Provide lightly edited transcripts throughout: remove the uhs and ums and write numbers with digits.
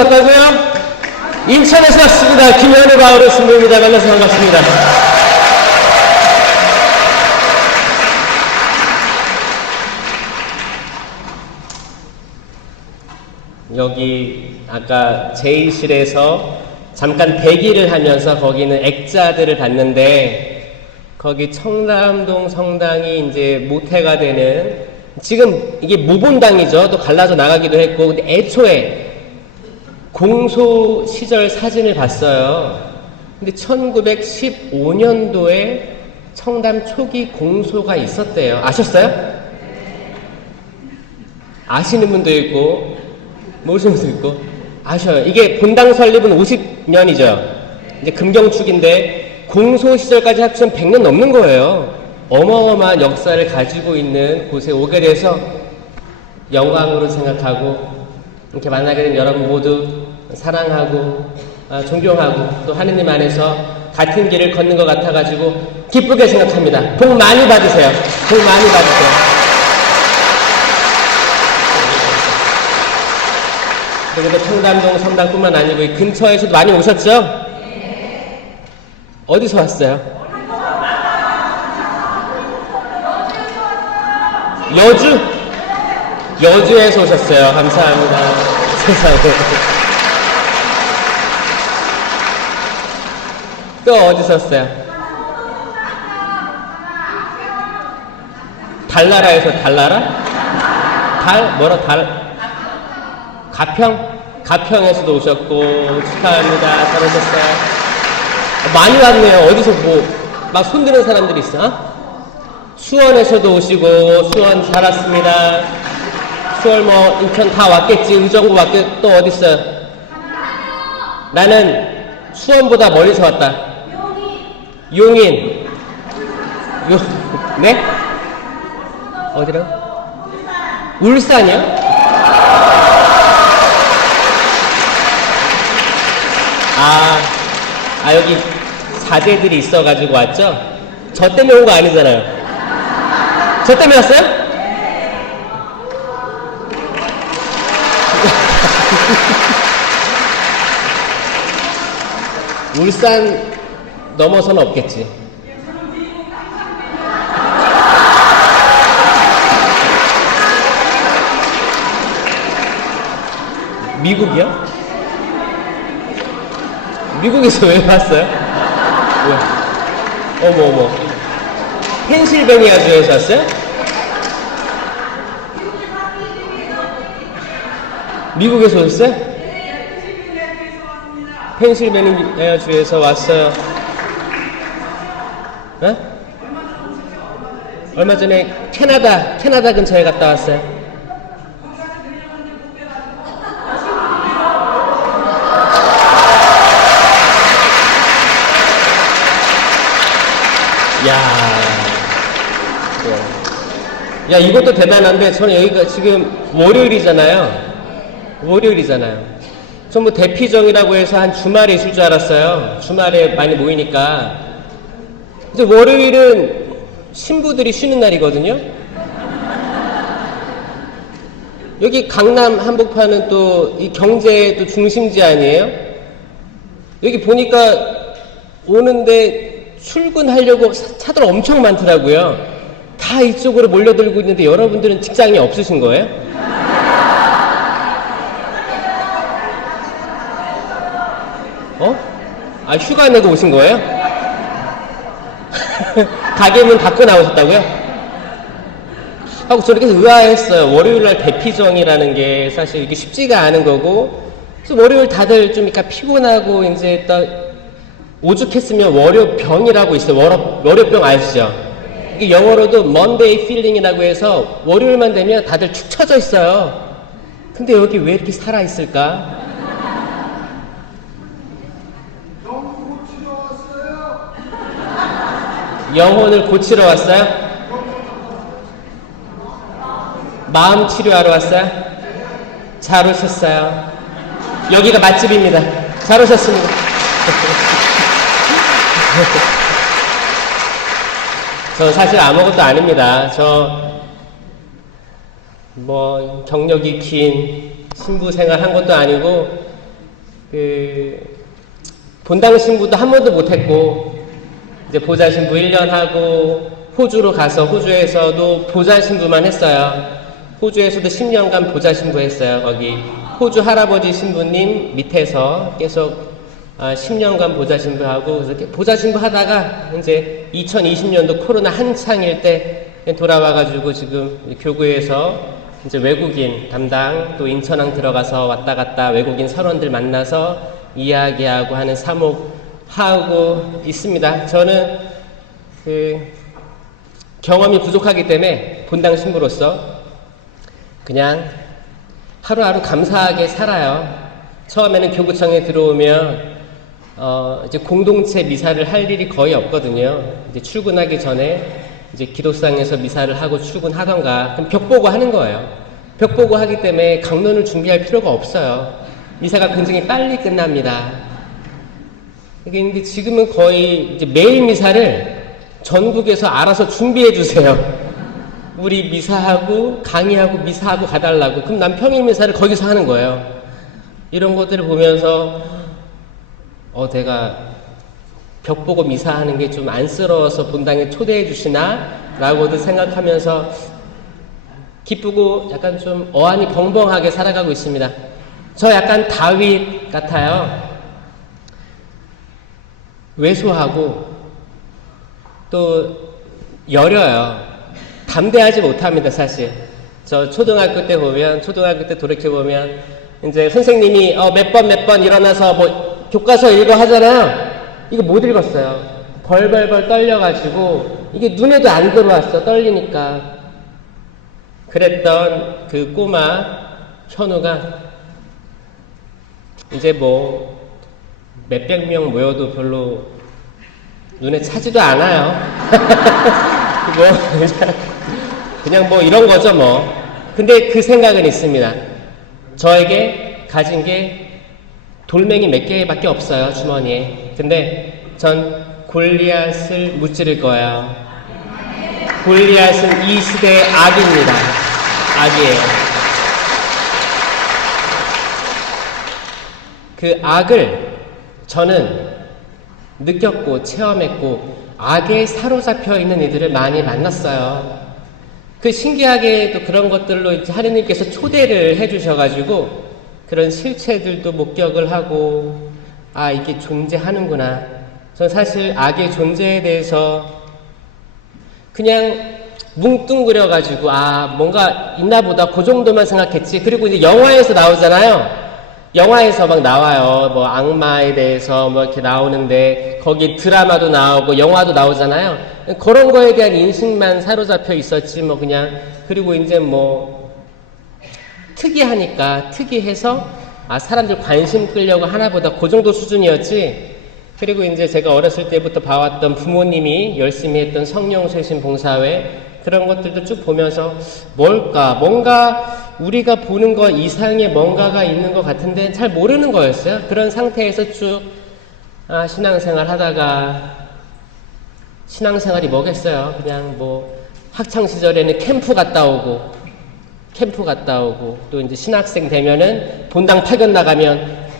왔다고요? 인천에서 왔습니다. 김현우 바우르 신부입니다. 만나서 반갑습니다. 여기 아까 제1실에서 잠깐 대기를 하면서 거기는 액자들을 봤는데 거기 청담동 성당이 이제 모태가 되는, 지금 이게 모본당이죠. 또 갈라져 나가기도 했고, 근데 애초에 공소 시절 사진을 봤어요. 근데 1915년도에 청담 초기 공소가 있었대요. 아셨어요? 아시는 분도 있고 모르시는 분도 있고. 아셔요. 이게 본당 설립은 50년이죠. 이제 금경축인데 공소 시절까지 합치면 100년 넘는 거예요. 어마어마한 역사를 가지고 있는 곳에 오게 돼서 영광으로 생각하고, 이렇게 만나게 된 여러분 모두 사랑하고 존경하고 또 하느님 안에서 같은 길을 걷는 것 같아가지고 기쁘게 생각합니다. 복 많이 받으세요. 복 많이 받으세요. 그리고 청담동 성당뿐만 아니고 이 근처에서도 많이 오셨죠? 어디서 왔어요? 여주? 여주에서 오셨어요. 감사합니다. 세상에. 또 어디서 왔어요? 달나라에서. 달나라? 가평에서도 오셨고 축하합니다. 잘 오셨어요. 많이 왔네요. 어디서 막 손드는 사람들이 있어? 수원에서도 오시고, 수원 잘 왔습니다. 수원 인천 다 왔겠지. 의정부 왔겠지. 또 어디 있어요? 나는 수원보다 멀리서 왔다. 용인. 네? 어디로? 울산이요? 여기 사제들이 있어가지고 왔죠? 저 때문에 온 거 아니잖아요. 저 때문에 왔어요? 울산 넘어서는 없겠지. 미국이요? 미국에서 왜 왔어요? 어머. 펜실베니아주에서 왔어요? 미국에서 오셨어요? 펜실베니아주에서 왔어요. 네? 얼마 전에 캐나다 근처에 갔다 왔어요. 야, 이것도 대단한데, 저는 여기가 지금 월요일이잖아요. 전부 대피정이라고 해서 한 주말에 있을 줄 알았어요. 주말에 많이 모이니까. 이제 월요일은 신부들이 쉬는 날이거든요. 여기 강남 한복판은 또 이 경제의 또 중심지 아니에요? 여기 보니까 오는데 출근하려고 차들 엄청 많더라고요. 다 이쪽으로 몰려들고 있는데 여러분들은 직장이 없으신 거예요? 휴가 내고 오신 거예요? 가게 문 닫고 나오셨다고요? 하고 저렇게 의아했어요. 월요일날 대피정이라는 게 사실 이게 쉽지가 않은 거고, 그래서 월요일 다들 좀 그러니까 피곤하고 이제 딱 오죽했으면 월요병이라고 있어요. 월요병 아시죠? 이게 영어로도 Monday feeling이라고 해서 월요일만 되면 다들 축 처져 있어요. 근데 여기 왜 이렇게 살아있을까? 영혼을 고치러 왔어요? 마음 치료하러 왔어요? 잘 오셨어요. 여기가 맛집입니다. 잘 오셨습니다. 저 사실 아무것도 아닙니다. 저 경력이 긴 신부 생활 한 것도 아니고 본당 신부도 한 번도 못했고, 이제 보좌 신부 1년 하고, 호주로 가서 호주에서도 보좌 신부만 했어요. 호주에서도 10년간 보좌 신부 했어요. 거기 호주 할아버지 신부님 밑에서 계속 10년간 보좌 신부하고, 그래서 보좌 신부 하다가 이제 2020년도 코로나 한창일 때 돌아와가지고 지금 교구에서 이제 외국인 담당, 또 인천항 들어가서 왔다 갔다 외국인 선원들 만나서 이야기하고 하는 사목하고 있습니다. 저는 경험이 부족하기 때문에 본당 신부로서 그냥 하루하루 감사하게 살아요. 처음에는 교구청에 들어오면 이제 공동체 미사를 할 일이 거의 없거든요. 이제 출근하기 전에 이제 기도상에서 미사를 하고 출근하던가, 그럼 벽 보고 하는 거예요. 벽 보고 하기 때문에 강론을 준비할 필요가 없어요. 미사가 굉장히 빨리 끝납니다. 근데 지금은 거의 이제 매일 미사를 전국에서 알아서 준비해 주세요. 우리 미사하고 강의하고 미사하고 가달라고. 그럼 난 평일 미사를 거기서 하는 거예요. 이런 것들을 보면서 내가 벽 보고 미사하는 게 좀 안쓰러워서 본당에 초대해 주시나? 라고도 생각하면서 기쁘고 약간 좀 어안이 벙벙하게 살아가고 있습니다. 저 약간 다윗 같아요. 왜소하고 또 여려요. 담대하지 못합니다, 사실. 저 초등학교 때 돌이켜보면 이제 선생님이 몇 번 일어나서 뭐 교과서 읽어 하잖아요. 이거 못 읽었어요. 벌벌벌 떨려가지고 이게 눈에도 안 들어왔어, 떨리니까. 그랬던 그 꼬마 현우가 이제 뭐 몇백 명 모여도 별로 눈에 차지도 않아요. 그냥 뭐 이런 거죠 뭐. 근데 그 생각은 있습니다. 저에게 가진 게 돌멩이 몇 개밖에 없어요, 주머니에. 근데 전 골리앗을 무찌를 거예요. 골리앗은 이 시대의 악입니다. 악이에요. 그 악을 저는 느꼈고 체험했고 악에 사로잡혀 있는 이들을 많이 만났어요. 그 신기하게도 그런 것들로 이제 하느님께서 초대를 해주셔가지고 그런 실체들도 목격을 하고 이게 존재하는구나. 저는 사실 악의 존재에 대해서 그냥 뭉뚱그려가지고 뭔가 있나 보다 그 정도만 생각했지. 그리고 이제 영화에서 나오잖아요. 영화에서 막 나와요. 뭐 악마에 대해서 뭐 이렇게 나오는데 거기 드라마도 나오고 영화도 나오잖아요. 그런 거에 대한 인식만 사로잡혀 있었지 뭐 그냥. 그리고 이제 뭐 특이해서 사람들 관심 끌려고 하나보다 그 정도 수준이었지. 그리고 이제 제가 어렸을 때부터 봐왔던 부모님이 열심히 했던 성령쇄신 봉사회 그런 것들도 쭉 보면서 뭔가 우리가 보는 것 이상의 뭔가가 있는 것 같은데 잘 모르는 거였어요. 그런 상태에서 쭉 신앙생활 하다가 신앙생활이 뭐겠어요. 그냥 뭐 학창시절에는 캠프 갔다 오고 또 이제 신학생 되면은 본당 파견 나가면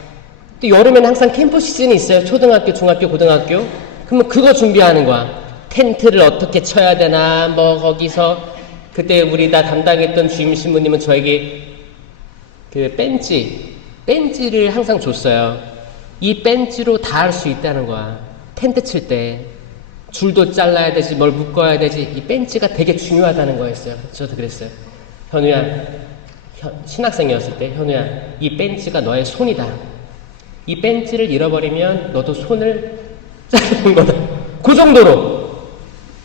또 여름에는 항상 캠프 시즌이 있어요. 초등학교, 중학교, 고등학교. 그러면 그거 준비하는 거야. 텐트를 어떻게 쳐야 되나, 뭐 거기서 그때 우리 다 담당했던 주임 신부님은 저에게 그 벤치를 항상 줬어요. 이 벤치로 다 할 수 있다는 거야. 텐트 칠 때 줄도 잘라야 되지, 뭘 묶어야 되지. 이 벤치가 되게 중요하다는 거였어요. 저도 그랬어요. 현우야, 신학생이었을 때 현우야, 이 벤치가 너의 손이다. 이 벤치를 잃어버리면 너도 손을 자르는 거다. 그 정도로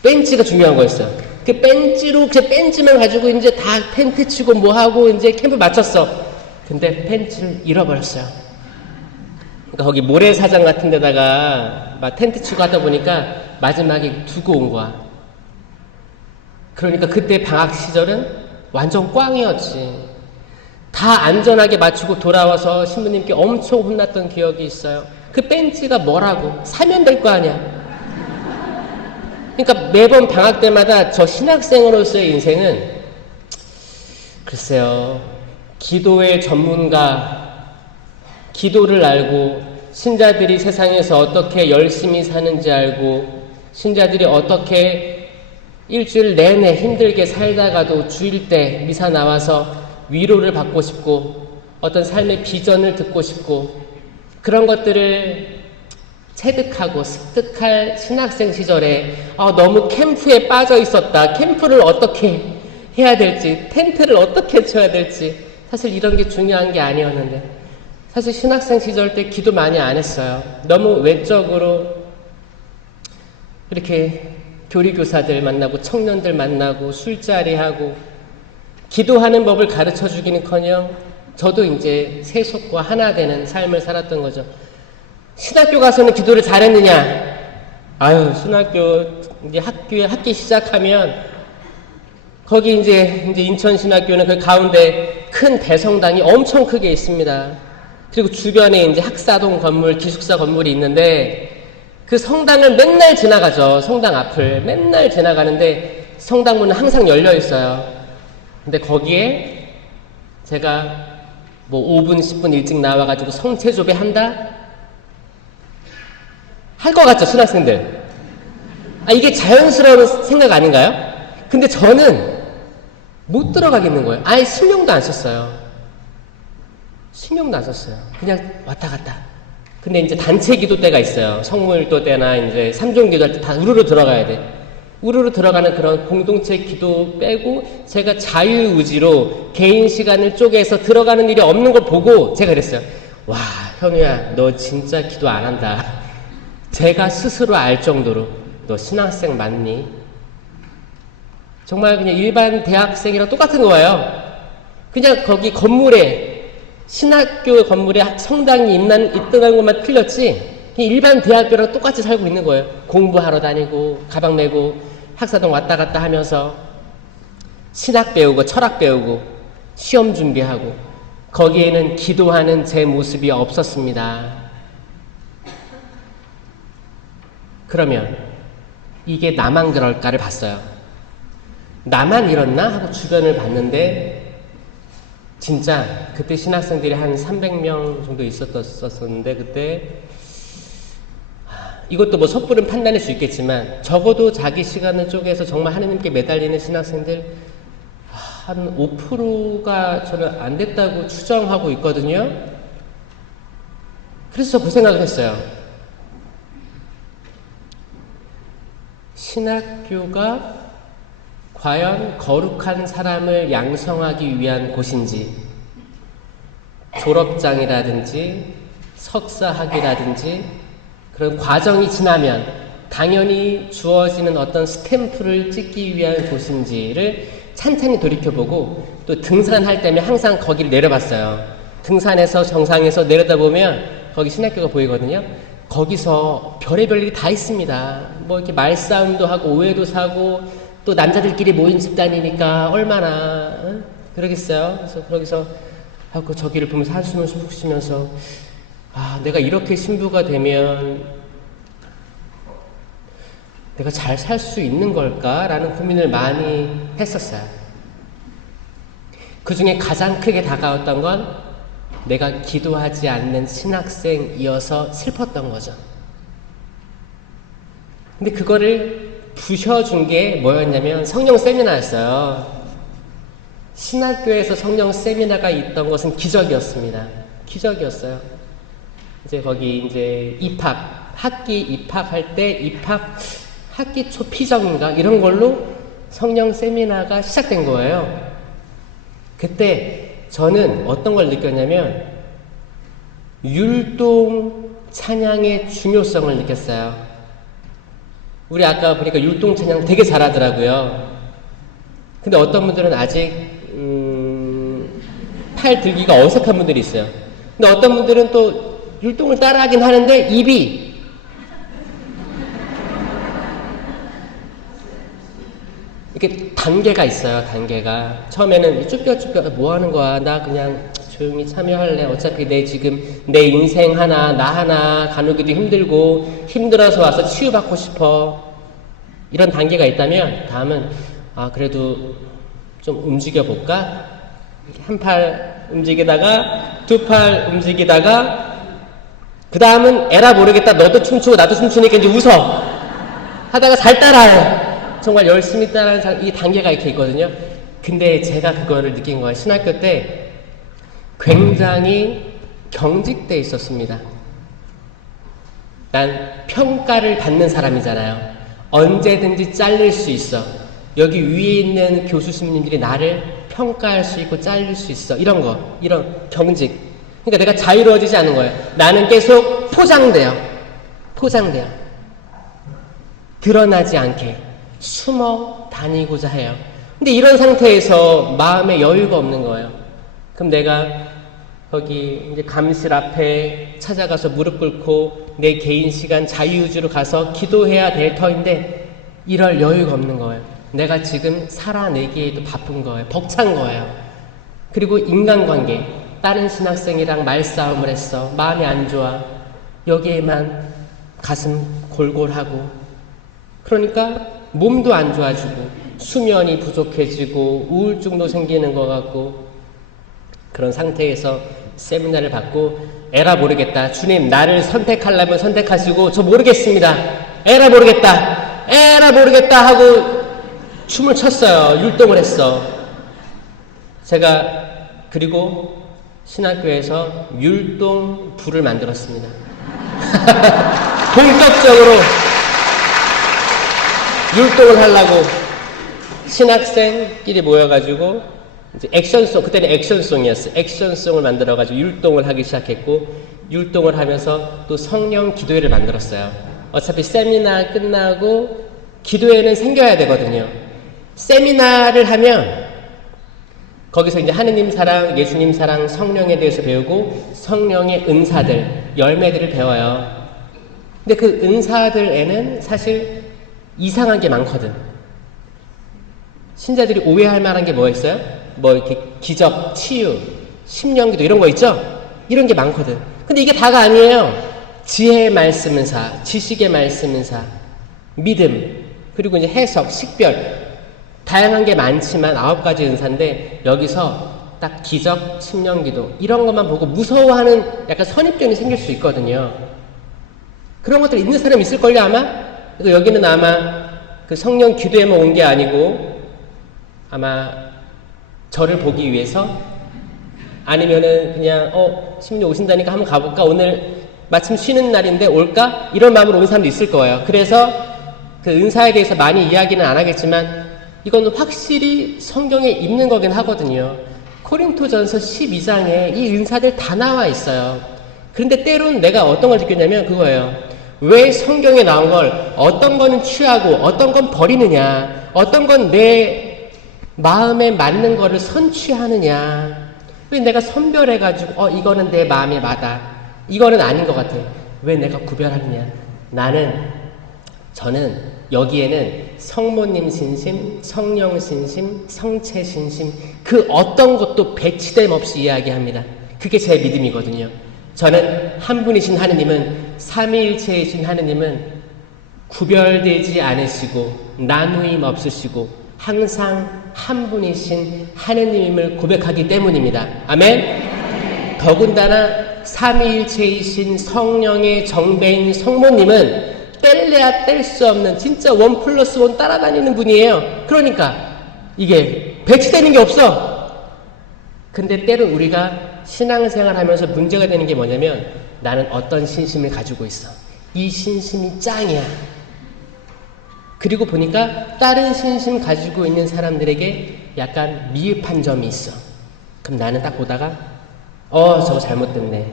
벤치가 중요한 거였어요. 그 벤치만 가지고 이제 다 텐트 치고 뭐 하고 이제 캠프 마쳤어. 근데 벤치를 잃어버렸어요. 그러니까 거기 모래사장 같은 데다가 막 텐트 치고 하다 보니까 마지막에 두고 온 거야. 그러니까 그때 방학 시절은 완전 꽝이었지. 다 안전하게 마치고 돌아와서 신부님께 엄청 혼났던 기억이 있어요. 그 벤치가 뭐라고? 사면 될 거 아니야. 그러니까 매번 방학 때마다 저 신학생으로서의 인생은 글쎄요, 기도의 전문가 기도를 알고 신자들이 세상에서 어떻게 열심히 사는지 알고 신자들이 어떻게 일주일 내내 힘들게 살다가도 주일 때 미사 나와서 위로를 받고 싶고 어떤 삶의 비전을 듣고 싶고 그런 것들을 체득하고 습득할 신학생 시절에 너무 캠프에 빠져 있었다. 캠프를 어떻게 해야 될지, 텐트를 어떻게 쳐야 될지 사실 이런 게 중요한 게 아니었는데 사실 신학생 시절 때 기도 많이 안 했어요. 너무 외적으로 이렇게 교리교사들 만나고 청년들 만나고 술자리하고 기도하는 법을 가르쳐 주기는커녕 저도 이제 세속과 하나 되는 삶을 살았던 거죠. 신학교 가서는 기도를 잘했느냐? 아유, 신학교 이제 학기 시작하면 거기 이제 인천 신학교는 그 가운데 큰 대성당이 엄청 크게 있습니다. 그리고 주변에 이제 학사동 건물, 기숙사 건물이 있는데 그 성당을 맨날 지나가죠. 성당 앞을 맨날 지나가는데 성당문은 항상 열려 있어요. 근데 거기에 제가 뭐 5분, 10분 일찍 나와가지고 성체조배 한다? 할 것 같죠, 신학생들? 이게 자연스러운 생각 아닌가요? 근데 저는 못 들어가겠는 거예요. 아예 신경도 안 썼어요. 신경도 안 썼어요. 그냥 왔다 갔다. 근데 이제 단체 기도 때가 있어요. 성물도 때나 이제 삼종 기도 할 때 다 우르르 들어가야 돼. 우르르 들어가는 그런 공동체 기도 빼고 제가 자유의지로 개인 시간을 쪼개서 들어가는 일이 없는 걸 보고 제가 그랬어요. 와, 현우야, 너 진짜 기도 안 한다. 제가 스스로 알 정도로 너 신학생 맞니? 정말 그냥 일반 대학생이랑 똑같은 거예요. 그냥 거기 건물에 신학교 건물에 성당이 있다는 것만 틀렸지 일반 대학교랑 똑같이 살고 있는 거예요. 공부하러 다니고 가방 메고 학사동 왔다 갔다 하면서 신학 배우고 철학 배우고 시험 준비하고 거기에는 기도하는 제 모습이 없었습니다. 그러면 이게 나만 그럴까를 봤어요. 나만 이렇나 하고 주변을 봤는데 진짜 그때 신학생들이 한 300명 정도 있었었는데 그때 이것도 뭐 섣부른 판단일 수 있겠지만 적어도 자기 시간을 쪼개서 정말 하느님께 매달리는 신학생들 한 5%가 저는 안 됐다고 추정하고 있거든요. 그래서 그 생각을 했어요. 신학교가 과연 거룩한 사람을 양성하기 위한 곳인지, 졸업장이라든지 석사학위라든지 그런 과정이 지나면 당연히 주어지는 어떤 스탬프를 찍기 위한 곳인지를 찬찬히 돌이켜보고 또 등산할 때면 항상 거기를 내려봤어요. 등산에서 정상에서 내려다보면 거기 신학교가 보이거든요. 거기서 별의별 일이 다 있습니다. 뭐 이렇게 말싸움도 하고 오해도 사고 또 남자들끼리 모인 집단이니까 얼마나 그러겠어요. 그래서 거기서 하고 저기를 보면서 한숨을 푹 쉬면서 내가 이렇게 신부가 되면 내가 잘 살 수 있는 걸까라는 고민을 많이 했었어요. 그 중에 가장 크게 다가왔던 건 내가 기도하지 않는 신학생이어서 슬펐던 거죠. 근데 그거를 부셔준 게 뭐였냐면 성령 세미나였어요. 신학교에서 성령 세미나가 있던 것은 기적이었습니다. 기적이었어요. 이제 거기 이제 학기 입학할 때 학기 초 피정인가 이런 걸로 성령 세미나가 시작된 거예요. 그때 저는 어떤 걸 느꼈냐면 율동 찬양의 중요성을 느꼈어요. 우리 아까 보니까 율동 찬양 되게 잘하더라고요. 근데 어떤 분들은 아직 팔 들기가 어색한 분들이 있어요. 근데 어떤 분들은 또 율동을 따라하긴 하는데 입이 이렇게 단계가 있어요. 단계가 처음에는 쭈뼛쭈뼛 뭐 하는 거야? 나 그냥 조용히 참여할래. 어차피 내 인생 하나 나 하나 가누기도 힘들고 힘들어서 와서 치유받고 싶어. 이런 단계가 있다면 다음은 그래도 좀 움직여 볼까? 한 팔 움직이다가 두 팔 움직이다가 그 다음은 에라 모르겠다. 너도 춤추고 나도 춤추니까 이제 웃어. 하다가 잘 따라해. 정말 열심히 따라하는 사람, 이 단계가 이렇게 있거든요. 근데 제가 그거를 느낀 거예요. 신학교 때 굉장히 경직돼 있었습니다. 난 평가를 받는 사람이잖아요. 언제든지 잘릴 수 있어. 여기 위에 있는 교수 스님들이 나를 평가할 수 있고 잘릴 수 있어. 이런 경직. 그러니까 내가 자유로워지지 않은 거예요. 나는 계속 포장돼요. 드러나지 않게 숨어 다니고자 해요. 근데 이런 상태에서 마음에 여유가 없는 거예요. 그럼 내가 거기 이제 감실 앞에 찾아가서 무릎 꿇고 내 개인 시간 자유주로 가서 기도해야 될 터인데 이럴 여유가 없는 거예요. 내가 지금 살아내기에도 바쁜 거예요. 벅찬 거예요. 그리고 인간관계, 다른 신학생이랑 말싸움을 했어. 마음이 안 좋아. 여기에만 가슴 골골하고. 그러니까 몸도 안 좋아지고 수면이 부족해지고 우울증도 생기는 것 같고, 그런 상태에서 세미나를 받고 에라 모르겠다. 주님 나를 선택하려면 선택하시고 저 모르겠습니다. 에라 모르겠다 하고 춤을 췄어요. 율동을 했어. 제가 그리고 신학교에서 율동부를 만들었습니다. 본격적으로 율동을 하려고 신학생끼리 모여가지고 이제 액션송, 그때는 액션송이었어요. 액션송을 만들어가지고 율동을 하기 시작했고, 율동을 하면서 또 성령 기도회를 만들었어요. 어차피 세미나 끝나고 기도회는 생겨야 되거든요. 세미나를 하면 거기서 이제 하느님 사랑, 예수님 사랑, 성령에 대해서 배우고 성령의 은사들, 열매들을 배워요. 근데 그 은사들에는 사실 이상한 게 많거든. 신자들이 오해할 만한 게 뭐 있어요? 뭐 이렇게 기적, 치유, 심령기도 이런 거 있죠? 이런 게 많거든. 근데 이게 다가 아니에요. 지혜의 말씀 은사, 지식의 말씀 은사, 믿음, 그리고 이제 해석, 식별, 다양한 게 많지만 9가지 은사인데 여기서 딱 기적, 심령기도 이런 것만 보고 무서워하는 약간 선입견이 생길 수 있거든요. 그런 것들 있는 사람 있을걸요 아마? 여기는 아마 그 성령 기도에만 온 게 아니고 아마 저를 보기 위해서, 아니면은 그냥 신부님 오신다니까 한번 가볼까? 오늘 마침 쉬는 날인데 올까? 이런 마음으로 온 사람도 있을 거예요. 그래서 그 은사에 대해서 많이 이야기는 안 하겠지만 이건 확실히 성경에 있는 거긴 하거든요. 코린토전서 12장에 이 은사들 다 나와 있어요. 그런데 때로는 내가 어떤 걸 느꼈냐면 그거예요. 왜 성경에 나온 걸 어떤 거는 취하고 어떤 건 버리느냐, 어떤 건 내 마음에 맞는 거를 선취하느냐. 왜 내가 선별해가지고 이거는 내 마음에 맞아, 이거는 아닌 것 같아, 왜 내가 구별하느냐. 저는 여기에는 성모님 신심, 성령 신심, 성체 신심, 그 어떤 것도 배치됨 없이 이야기합니다. 그게 제 믿음이거든요. 저는 한 분이신 하느님은, 삼위일체이신 하느님은 구별되지 않으시고 나누임 없으시고 항상 한 분이신 하느님임을 고백하기 때문입니다. 아멘. 더군다나 삼위일체이신 성령의 정배인 성모님은 뗄래야 뗄 수 없는 진짜 1+1 따라다니는 분이에요. 그러니까 이게 배치되는 게 없어. 근데 때론 우리가 신앙생활 하면서 문제가 되는 게 뭐냐면, 나는 어떤 신심을 가지고 있어, 이 신심이 짱이야. 그리고 보니까 다른 신심 가지고 있는 사람들에게 약간 미흡한 점이 있어. 그럼 나는 딱 보다가 저거 잘못됐네.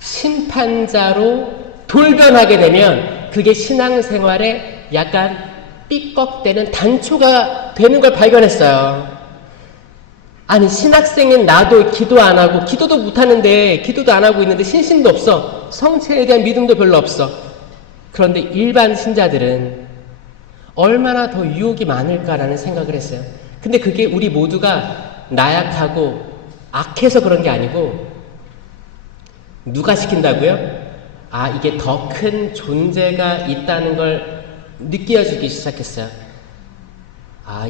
심판자로 돌변하게 되면 그게 신앙생활에 약간 삐걱대는 단초가 되는 걸 발견했어요. 아니, 신학생인 나도 기도 안 하고, 기도도 못하는데, 기도도 안 하고 있는데 신심도 없어. 성체에 대한 믿음도 별로 없어. 그런데 일반 신자들은 얼마나 더 유혹이 많을까라는 생각을 했어요. 근데 그게 우리 모두가 나약하고 악해서 그런 게 아니고, 누가 시킨다고요? 이게 더 큰 존재가 있다는 걸 느껴지기 시작했어요.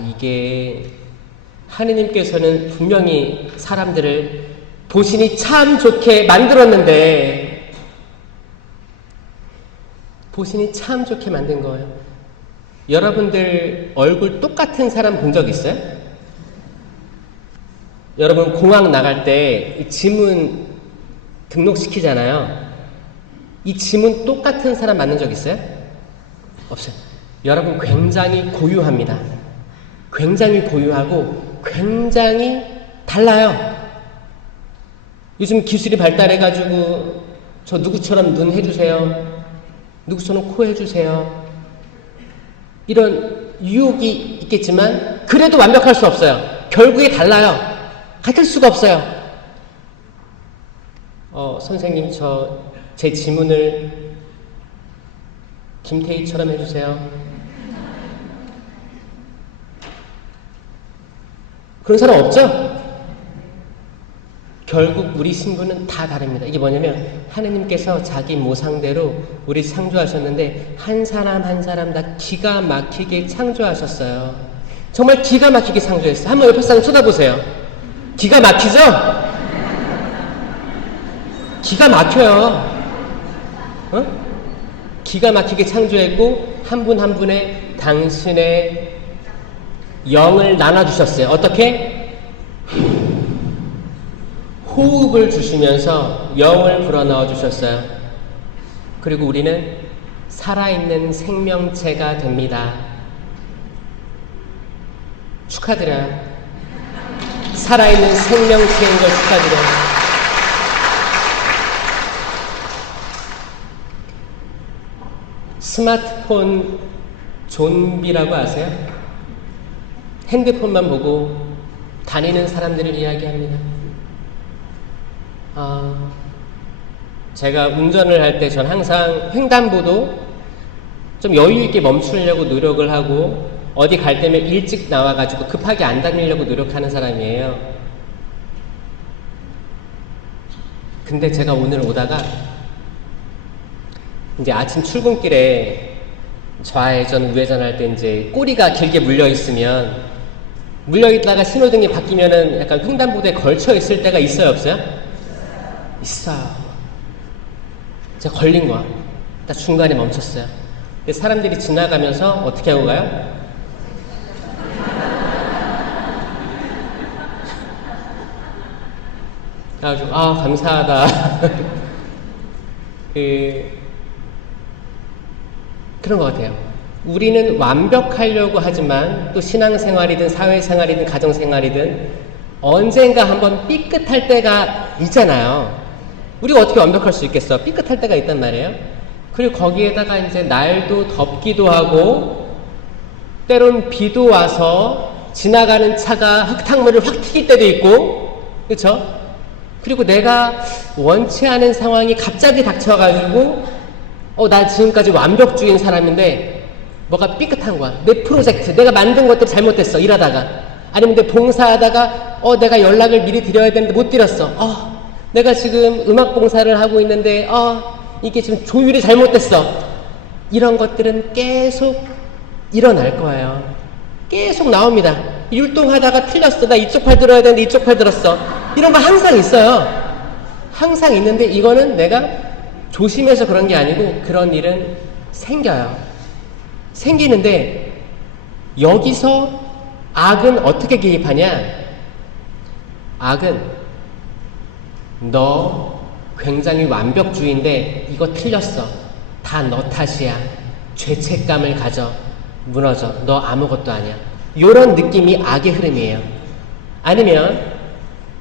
이게 하느님께서는 분명히 사람들을 보시니 참 좋게 만들었는데, 보시니 참 좋게 만든 거예요. 여러분들 얼굴 똑같은 사람 본 적 있어요? 여러분 공항 나갈 때 지문 등록시키잖아요. 이 지문 똑같은 사람 만난 적 있어요? 없어요. 여러분 굉장히 고유합니다. 굉장히 고유하고 굉장히 달라요. 요즘 기술이 발달해가지고 저 누구처럼 눈 해주세요. 누구처럼 코 해주세요. 이런 유혹이 있겠지만 그래도 완벽할 수 없어요. 결국에 달라요. 같을 수가 없어요. 선생님 제 지문을 김태희처럼 해주세요. 그런 사람 없죠? 결국 우리 신분은 다 다릅니다. 이게 뭐냐면 하느님께서 자기 모상대로 우리 창조하셨는데 한 사람 한 사람 다 기가 막히게 창조하셨어요. 정말 기가 막히게 창조했어요. 한번 옆에 사람 쳐다보세요. 기가 막히죠? 기가 막혀요. 기가 막히게 창조했고 한 분 한 분의 당신의 영을 나눠주셨어요. 어떻게? 호흡을 주시면서 영을 불어넣어 주셨어요. 그리고 우리는 살아있는 생명체가 됩니다. 축하드려요. 살아있는 생명체인 걸 축하드려요. 스마트폰 좀비라고 아세요? 핸드폰만 보고 다니는 사람들을 이야기합니다. 제가 운전을 할 때 전 항상 횡단보도 좀 여유 있게 멈추려고 노력을 하고 어디 갈 때면 일찍 나와가지고 급하게 안 다니려고 노력하는 사람이에요. 근데 제가 오늘 오다가 이제 아침 출근길에 좌회전 우회전 할 때 이제 꼬리가 길게 물려 있으면 물려 있다가 신호등이 바뀌면은 약간 횡단보도에 걸쳐 있을 때가 있어요, 없어요? 있어요. 제가 걸린 거야. 딱 중간에 멈췄어요. 근데 사람들이 지나가면서 어떻게 하고 가요? 그래가지고 감사하다. 그런 것 같아요. 우리는 완벽하려고 하지만 또 신앙생활이든 사회생활이든 가정생활이든 언젠가 한번 삐끗할 때가 있잖아요. 우리가 어떻게 완벽할 수 있겠어? 삐끗할 때가 있단 말이에요. 그리고 거기에다가 이제 날도 덥기도 하고 때론 비도 와서 지나가는 차가 흙탕물을 확 튀길 때도 있고, 그렇죠? 그리고 내가 원치 않은 상황이 갑자기 닥쳐가지고 나 지금까지 완벽주의인 사람인데 뭐가 삐끗한 거야. 내 프로젝트, 내가 만든 것들 잘못됐어, 일하다가. 아니면 내 봉사하다가 내가 연락을 미리 드려야 되는데 못 드렸어. 내가 지금 음악 봉사를 하고 있는데 이게 지금 조율이 잘못됐어. 이런 것들은 계속 일어날 거예요. 계속 나옵니다. 율동하다가 틀렸어. 나 이쪽 팔 들어야 되는데 이쪽 팔 들었어. 이런 거 항상 있어요. 항상 있는데 이거는 내가 조심해서 그런 게 아니고 그런 일은 생겨요. 생기는데 여기서 악은 어떻게 개입하냐? 악은 너 굉장히 완벽주의인데 이거 틀렸어. 다 너 탓이야. 죄책감을 가져. 무너져. 너 아무것도 아니야. 요런 느낌이 악의 흐름이에요. 아니면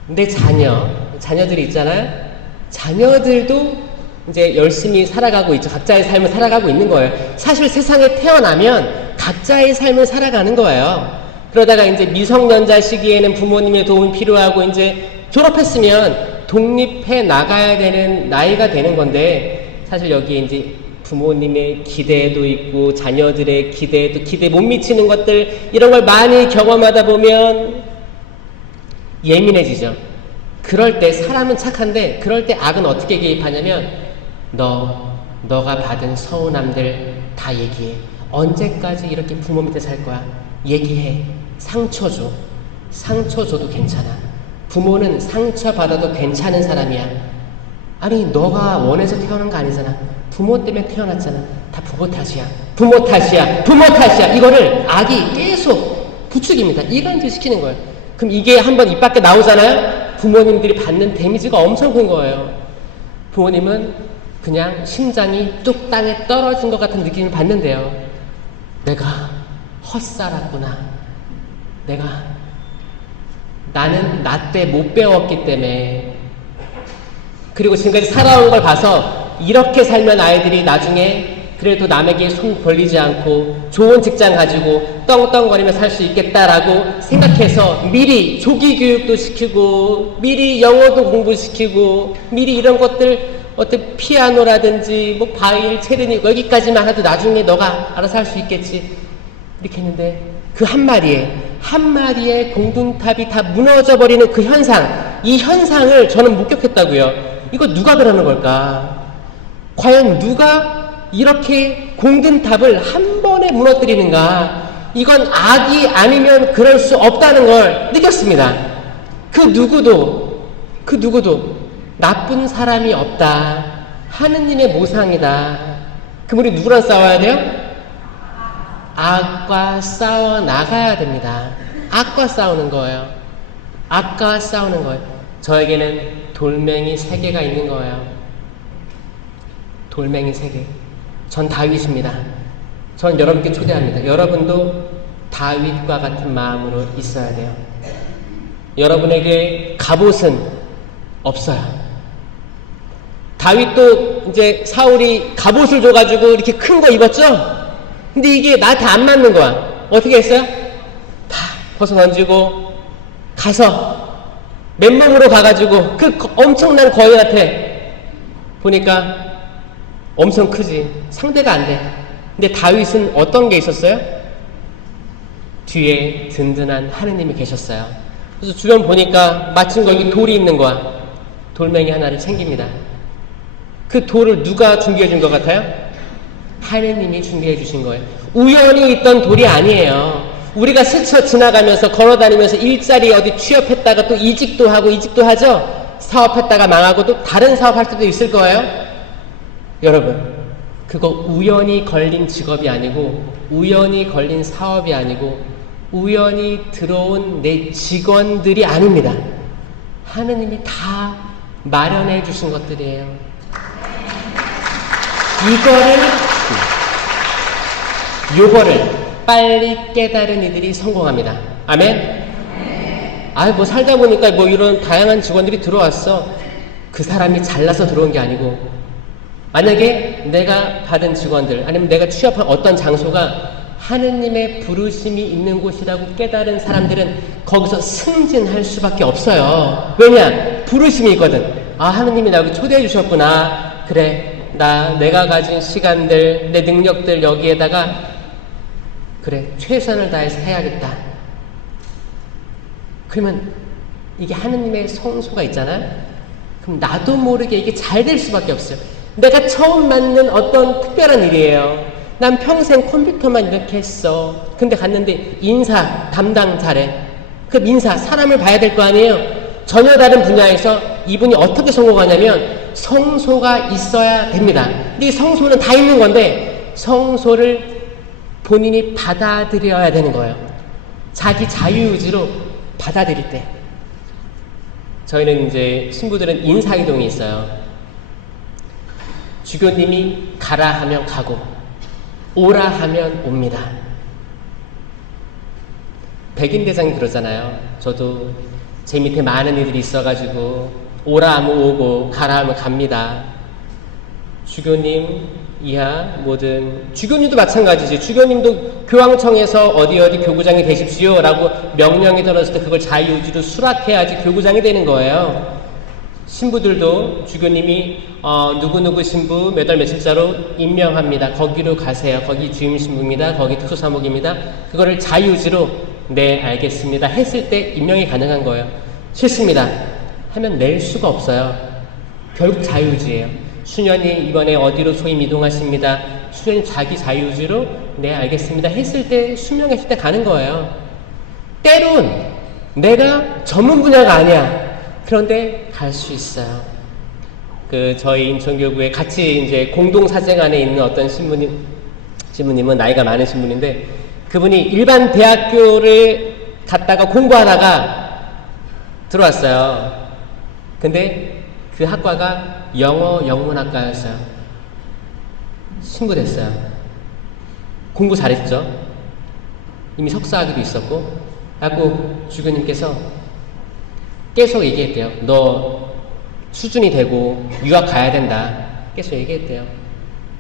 내 자녀들이 있잖아요. 자녀들도 이제 열심히 살아가고 있죠. 각자의 삶을 살아가고 있는 거예요. 사실 세상에 태어나면 각자의 삶을 살아가는 거예요. 그러다가 이제 미성년자 시기에는 부모님의 도움이 필요하고 이제 졸업했으면 독립해 나가야 되는 나이가 되는 건데 사실 여기에 이제 부모님의 기대도 있고 자녀들의 기대도 기대 못 미치는 것들 이런 걸 많이 경험하다 보면 예민해지죠. 그럴 때 사람은 착한데 그럴 때 악은 어떻게 개입하냐면 너가 받은 서운함들 다 얘기해. 언제까지 이렇게 부모 밑에 살 거야? 얘기해. 상처 줘. 상처 줘도 괜찮아. 부모는 상처 받아도 괜찮은 사람이야. 아니, 너가 원해서 태어난 거 아니잖아. 부모 때문에 태어났잖아. 다 부모 탓이야. 부모 탓이야. 부모 탓이야. 이거를 악이 계속 부추깁니다. 이간질 시키는 거예요. 그럼 이게 한번 입 밖에 나오잖아요? 부모님들이 받는 데미지가 엄청 큰 거예요. 부모님은 그냥 심장이 뚝 땅에 떨어진 것 같은 느낌을 받는데요. 내가 헛살았구나. 나는 나 때 못 배웠기 때문에, 그리고 지금까지 살아온 걸 봐서 이렇게 살면 아이들이 나중에 그래도 남에게 손 벌리지 않고 좋은 직장 가지고 떵떵거리며 살 수 있겠다라고 생각해서 미리 조기 교육도 시키고 미리 영어도 공부시키고 미리 이런 것들 어떤 피아노라든지 뭐 바이올, 체르니 여기까지만 해도 나중에 너가 알아서 할 수 있겠지 이렇게 했는데 그 한 마리의 공든탑이 다 무너져버리는 그 현상, 이 현상을 저는 목격했다고요. 이거 누가 그러는 걸까? 과연 누가 이렇게 공든탑을 한 번에 무너뜨리는가? 이건 악이 아니면 그럴 수 없다는 걸 느꼈습니다. 그 누구도 나쁜 사람이 없다. 하느님의 모상이다. 그럼 우리 누구랑 싸워야 돼요? 악과 싸워 나가야 됩니다. 악과 싸우는 거예요. 악과 싸우는 거예요. 저에게는 돌멩이 3개가 있는 거예요. 돌멩이 3개. 전 다윗입니다. 전 여러분께 초대합니다. 여러분도 다윗과 같은 마음으로 있어야 돼요. 여러분에게 갑옷은 없어요. 다윗도 이제 사울이 갑옷을 줘가지고 이렇게 큰 거 입었죠? 근데 이게 나한테 안 맞는 거야. 어떻게 했어요? 다 벗어 던지고 가서 맨몸으로 가가지고 그 엄청난 거인한테 보니까 엄청 크지. 상대가 안 돼. 근데 다윗은 어떤 게 있었어요? 뒤에 든든한 하느님이 계셨어요. 그래서 주변 보니까 마침 거기 돌이 있는 거야. 돌멩이 하나를 챙깁니다. 그 돌을 누가 준비해 준 것 같아요? 하느님이 준비해 주신 거예요. 우연히 있던 돌이 아니에요. 우리가 스쳐 지나가면서 걸어다니면서 일자리 어디 취업했다가 또 이직도 하죠. 사업했다가 망하고 또 다른 사업할 수도 있을 거예요. 여러분, 그거 우연히 걸린 직업이 아니고 우연히 걸린 사업이 아니고 우연히 들어온 내 직원들이 아닙니다. 하느님이 다 마련해 주신 것들이에요. 요거를 빨리 깨달은 이들이 성공합니다. 아멘? 뭐 살다 보니까 뭐 이런 다양한 직원들이 들어왔어. 그 사람이 잘나서 들어온 게 아니고, 만약에 내가 받은 직원들, 아니면 내가 취업한 어떤 장소가 하느님의 부르심이 있는 곳이라고 깨달은 사람들은 거기서 승진할 수밖에 없어요. 왜냐? 부르심이 있거든. 하느님이 나 여기 초대해 주셨구나. 그래. 내가 가진 시간들, 내 능력들 여기에다가 그래, 최선을 다해서 해야겠다. 그러면 이게 하느님의 성소가 있잖아요. 그럼 나도 모르게 이게 잘 될 수밖에 없어요. 내가 처음 맡는 어떤 특별한 일이에요. 난 평생 컴퓨터만 이렇게 했어. 근데 갔는데 인사 담당 잘해. 그럼 인사, 사람을 봐야 될 거 아니에요. 전혀 다른 분야에서 이분이 어떻게 성공하냐면 성소가 있어야 됩니다. 근데 이 성소는 다 있는 건데 성소를 본인이 받아들여야 되는 거예요. 자기 자유의지로 받아들일 때. 저희는 이제 신부들은 인사이동이 있어요. 주교님이 가라 하면 가고 오라 하면 옵니다. 백인대장이 그러잖아요. 저도 제 밑에 많은 이들이 있어가지고 오라 하면 오고 가라 하면 갑니다. 주교님 이하 모든 주교님도 마찬가지지. 주교님도 교황청에서 어디 교구장이 되십시오 라고 명령이 들었을 때 그걸 자유의지로 수락해야지 교구장이 되는 거예요. 신부들도 주교님이 누구누구 신부 몇 월 며칠자로 임명합니다. 거기로 가세요. 거기 주임 신부입니다. 거기 특수사목입니다. 그거를 자유의지로 네 알겠습니다 했을 때 임명이 가능한 거예요. 싫습니다 하면 낼 수가 없어요. 결국 자유의지예요. 수녀님 이번에 어디로 소임 이동하십니다. 수녀님 자기 자유의지로 네 알겠습니다 했을 때 수명했을 때 가는 거예요. 때론 내가 전문 분야가 아니야. 그런데 갈 수 있어요. 저희 인천교구에 같이 이제 공동사생 안에 있는 어떤 신부님은 나이가 많으신 분인데, 그분이 일반 대학교를 갔다가 공부하다가 들어왔어요. 근데 그 학과가 영어 영문학과였어요. 신부됐어요. 공부 잘했죠. 이미 석사학위도 있었고. 하고 주교님께서 계속 얘기했대요. 너 수준이 되고 유학 가야 된다. 계속 얘기했대요.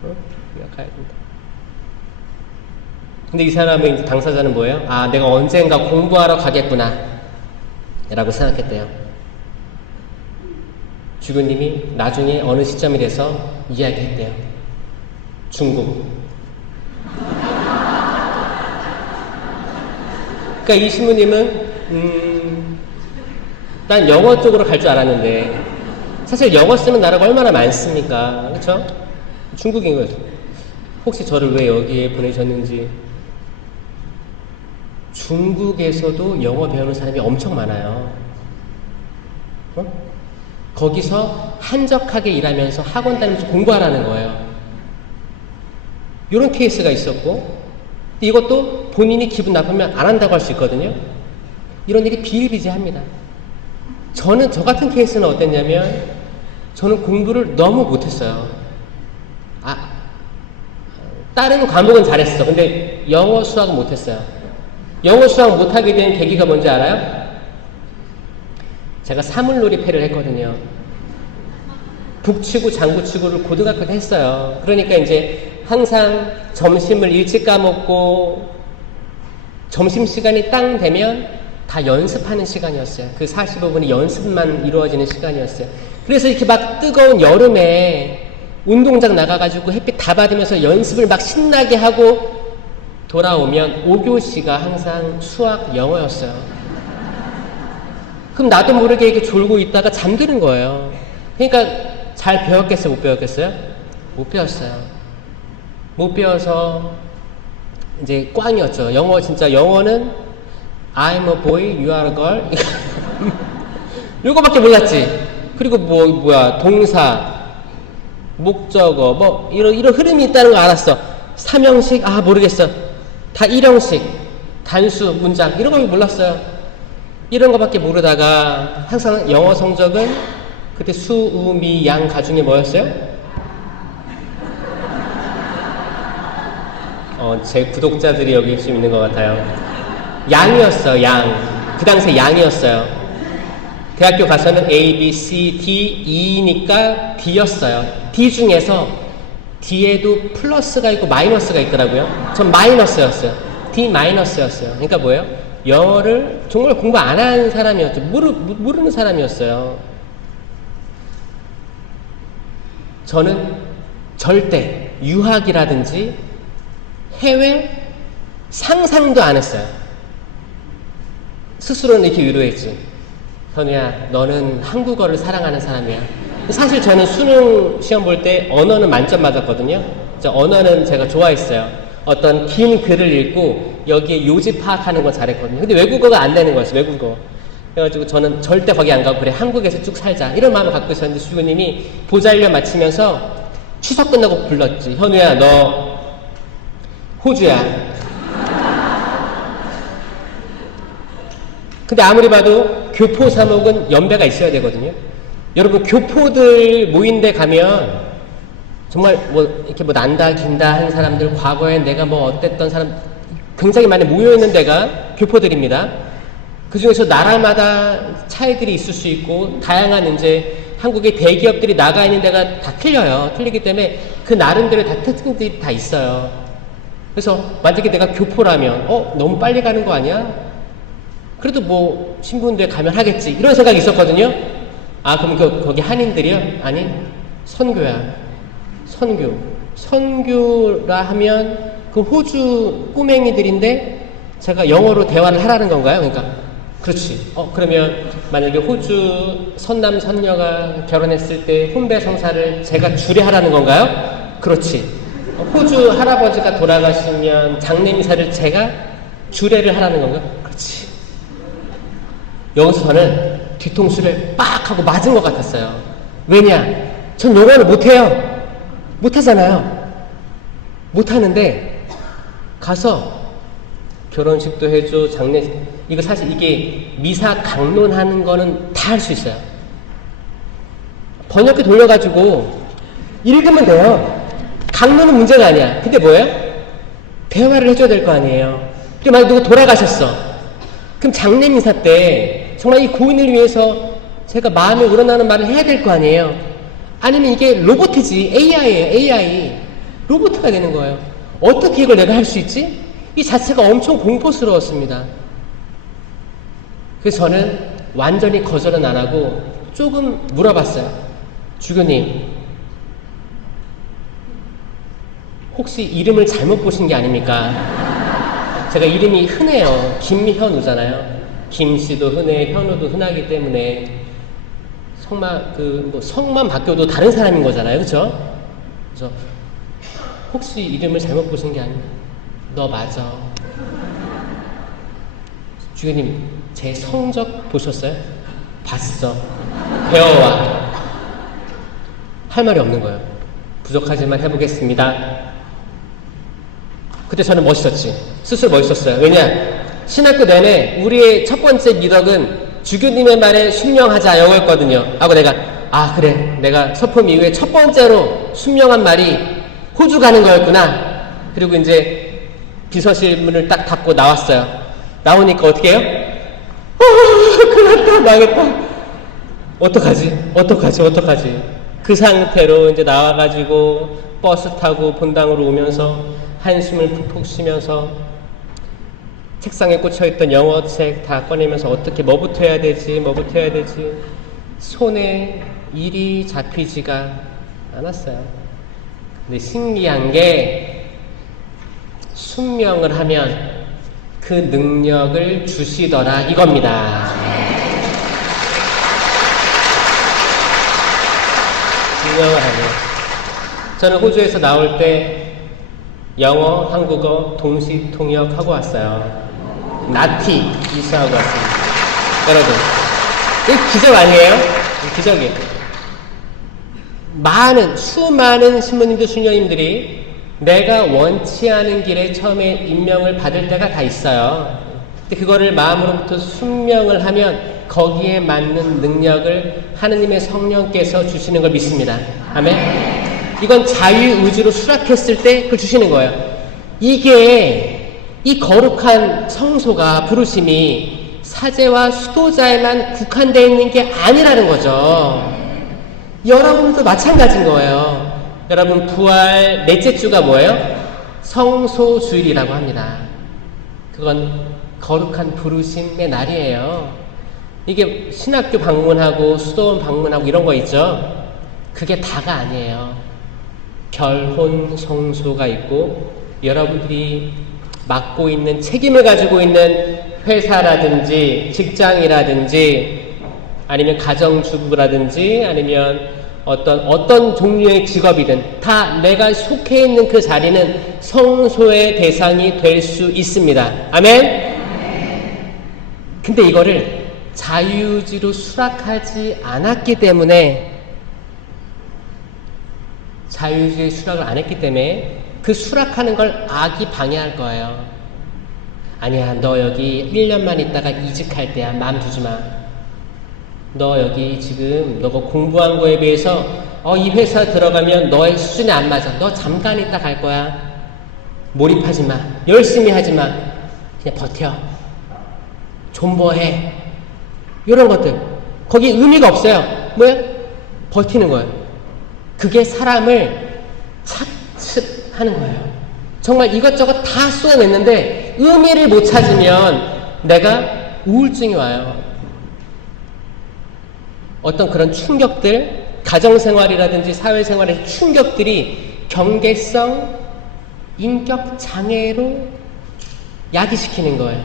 유학 가야 된다. 근데 이 사람의 이제 당사자는 뭐예요? 아, 내가 언젠가 공부하러 가겠구나 라고 생각했대요. 주교님이 나중에 어느 시점이 돼서 이야기했대요. 중국. 그러니까 이 신부님은 난 영어 쪽으로 갈 줄 알았는데, 사실 영어 쓰는 나라가 얼마나 많습니까? 그렇죠? 중국인 거예요. 혹시 저를 왜 여기에 보내셨는지. 중국에서도 영어 배우는 사람이 엄청 많아요. 거기서 한적하게 일하면서 학원 다니면서 공부하라는 거예요. 이런 케이스가 있었고, 이것도 본인이 기분 나쁘면 안 한다고 할 수 있거든요. 이런 일이 비일비재합니다. 저 같은 케이스는 어땠냐면, 저는 공부를 너무 못했어요. 다른 과목은 잘했어. 근데 영어, 수학은 못했어요. 영어, 수학 못하게 된 계기가 뭔지 알아요? 제가 사물놀이패를 했거든요. 북치고 장구치고를 고등학교 때 했어요. 그러니까 이제 항상 점심을 일찍 까먹고 점심시간이 땅 되면 다 연습하는 시간이었어요. 그 45분이 연습만 이루어지는 시간이었어요. 그래서 이렇게 막 뜨거운 여름에 운동장 나가가지고 햇빛 다 받으면서 연습을 막 신나게 하고 돌아오면 5교시가 항상 수학, 영어였어요. 그럼 나도 모르게 이렇게 졸고 있다가 잠드는 거예요. 그러니까 잘 배웠겠어요? 못 배웠겠어요? 못 배웠어요. 못 배워서 이제 꽝이었죠. 영어는 I'm a boy, you are a girl. 이거밖에 몰랐지. 그리고 동사, 목적어, 이런 흐름이 있다는 거 알았어. 삼형식, 모르겠어. 다 일형식, 단수, 문장, 이런 거 몰랐어요. 이런 거밖에 모르다가 항상 영어 성적은 그때 수, 우, 미, 양 가중에 뭐였어요? 제 구독자들이 여기 지금 있는 것 같아요. 양이었어요, 양. 그 당시에 양이었어요. 대학교 가서는 A, B, C, D, E니까 D였어요. D 중에서 D에도 플러스가 있고 마이너스가 있더라고요. 전 마이너스였어요. D 마이너스였어요. 그러니까 뭐예요? 영어를 정말 공부 안 하는 사람이었죠. 모르는 사람이었어요. 저는 절대 유학이라든지 해외 상상도 안 했어요. 스스로는 이렇게 위로했지. 현우야, 너는 한국어를 사랑하는 사람이야. 사실 저는 수능 시험 볼 때 언어는 만점 맞았거든요. 언어는 제가 좋아했어요. 어떤 긴 글을 읽고 여기에 요지 파악하는 거 잘했거든요. 근데 외국어가 안 되는 거였어요. 외국어. 그래가지고 저는 절대 거기 안 가고 그래 한국에서 쭉 살자 이런 마음을 갖고 있었는데, 주교님이 보살려 마치면서 추석 끝나고 불렀지. 현우야, 너 호주야. 근데 아무리 봐도 교포 사목은 연배가 있어야 되거든요. 여러분, 교포들 모인 데 가면 정말 이렇게 난다 긴다 하는 사람들, 과거에 내가 어땠던 사람 굉장히 많이 모여있는 데가 교포들입니다. 그 중에서 나라마다 차이들이 있을 수 있고, 다양한 이제 한국의 대기업들이 나가 있는 데가 다 틀려요. 틀리기 때문에 그 나름대로 다 특징들이 다 있어요. 그래서 만약에 내가 교포라면 너무 빨리 가는 거 아니야? 그래도 신부인데 가면 하겠지 이런 생각이 있었거든요. 그럼 거기 한인들이요? 아니, 선교야. 선교라 하면 그 호주 꼬맹이들인데 제가 영어로 대화를 하라는 건가요? 그러니까 그렇지. 그러면 만약에 호주 선남 선녀가 결혼했을 때 혼배 성사를 제가 주례하라는 건가요? 그렇지. 호주 할아버지가 돌아가시면 장례미사를 제가 주례를 하라는 건가? 그렇지. 여기서 저는 뒤통수를 빡 하고 맞은 것 같았어요. 왜냐? 전 영어를 못해요. 못하잖아요. 못하는데 가서 결혼식도 해줘, 장례식, 이거 사실 이게 미사 강론하는 거는 다 할 수 있어요. 번역기 돌려가지고 읽으면 돼요. 강론은 문제가 아니야. 근데 뭐예요? 대화를 해줘야 될 거 아니에요. 그리고 만약 누가 돌아가셨어. 그럼 장례 미사 때 정말 이 고인을 위해서 제가 마음에 우러나는 말을 해야 될 거 아니에요. 아니면 이게 로봇이지. AI예요. AI. 로봇가 되는 거예요. 어떻게 이걸 내가 할 수 있지? 이 자체가 엄청 공포스러웠습니다. 그래서 저는 완전히 거절은 안 하고 조금 물어봤어요. 주교님, 혹시 이름을 잘못 보신 게 아닙니까? 제가 이름이 흔해요. 김현우잖아요. 김씨도 흔해, 현우도 흔하기 때문에 성만 바뀌어도 다른 사람인 거잖아요. 그렇죠? 그래서 혹시 이름을 잘못 보신 게 아니면 너 맞아. 주교님, 제 성적 보셨어요? 봤어. 배워와. 할 말이 없는 거예요. 부족하지만 해보겠습니다. 그때 저는 멋있었지. 스스로 멋있었어요. 왜냐? 신학교 내내 우리의 첫 번째 미덕은 주교님의 말에 순명하자 영어였거든요. 하고 내가 그래, 내가 서품 이후에 첫 번째로 순명한 말이 호주 가는 거였구나. 그리고 이제 비서실 문을 딱 닫고 나왔어요. 나오니까 어떻게 해요? 큰일 났다, 망했다. 어떡하지? 그 상태로 이제 나와가지고 버스 타고 본당으로 오면서 한숨을 푹푹 쉬면서 책상에 꽂혀있던 영어책 다 꺼내면서 뭐부터 해야 되지 손에 일이 잡히지가 않았어요. 근데 신기한 게 순명을 하면 그 능력을 주시더라 이겁니다. 순명을 하면 저는 호주에서 나올 때 영어, 한국어 동시 통역하고 왔어요. 나티 이수하고 왔습니다. 여러분, 이게 기적 아니에요? 기적이에요. 수많은 신부님들, 수녀님들이 내가 원치 않은 길에 처음에 임명을 받을 때가 다 있어요. 근데 그거를 마음으로부터 순명을 하면 거기에 맞는 능력을 하느님의 성령께서 주시는 걸 믿습니다. 아멘? 이건 자유의지로 수락했을 때 그걸 주시는 거예요. 이 거룩한 성소가 부르심이 사제와 수도자에만 국한되어 있는 게 아니라는 거죠. 여러분도 마찬가지인 거예요. 여러분, 부활 넷째 주가 뭐예요? 성소주일이라고 합니다. 그건 거룩한 부르심의 날이에요. 이게 신학교 방문하고 수도원 방문하고 이런 거 있죠? 그게 다가 아니에요. 결혼 성소가 있고 여러분들이 맡고 있는 책임을 가지고 있는 회사라든지 직장이라든지 아니면 가정주부라든지 아니면 어떤 종류의 직업이든 다 내가 속해 있는 그 자리는 성소의 대상이 될 수 있습니다. 아멘? 근데 이거를 자유의지로 수락하지 않았기 때문에 자유의지의 수락을 안 했기 때문에 그 수락하는 걸 악이 방해할 거예요. 아니야, 너 여기 1년만 있다가 이직할 때야. 마음 두지 마. 너 여기 지금 너가 공부한 거에 비해서 이 회사 들어가면 너의 수준이 안 맞아. 너 잠깐 있다 갈 거야. 몰입하지 마. 열심히 하지 마. 그냥 버텨. 존버해. 이런 것들. 거기 의미가 없어요. 뭐야? 버티는 거예요. 그게 사람을 착취하는 거예요. 정말 이것저것 다 쏟아냈는데 의미를 못 찾으면 내가 우울증이 와요. 어떤 그런 충격들, 가정생활이라든지 사회생활의 충격들이 경계성, 인격 장애로 야기시키는 거예요.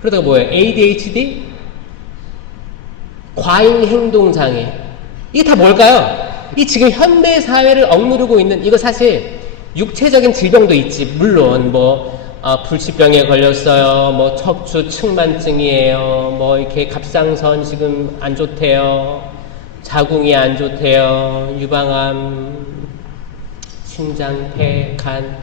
그러다가 뭐예요? ADHD? 과잉행동장애. 이게 다 뭘까요? 이 지금 현대 사회를 억누르고 있는, 이거 사실 육체적인 질병도 있지. 물론 불치병에 걸렸어요. 뭐 척추 측만증이에요. 뭐 이렇게 갑상선 지금 안 좋대요. 자궁이 안 좋대요. 유방암, 심장, 폐, 간.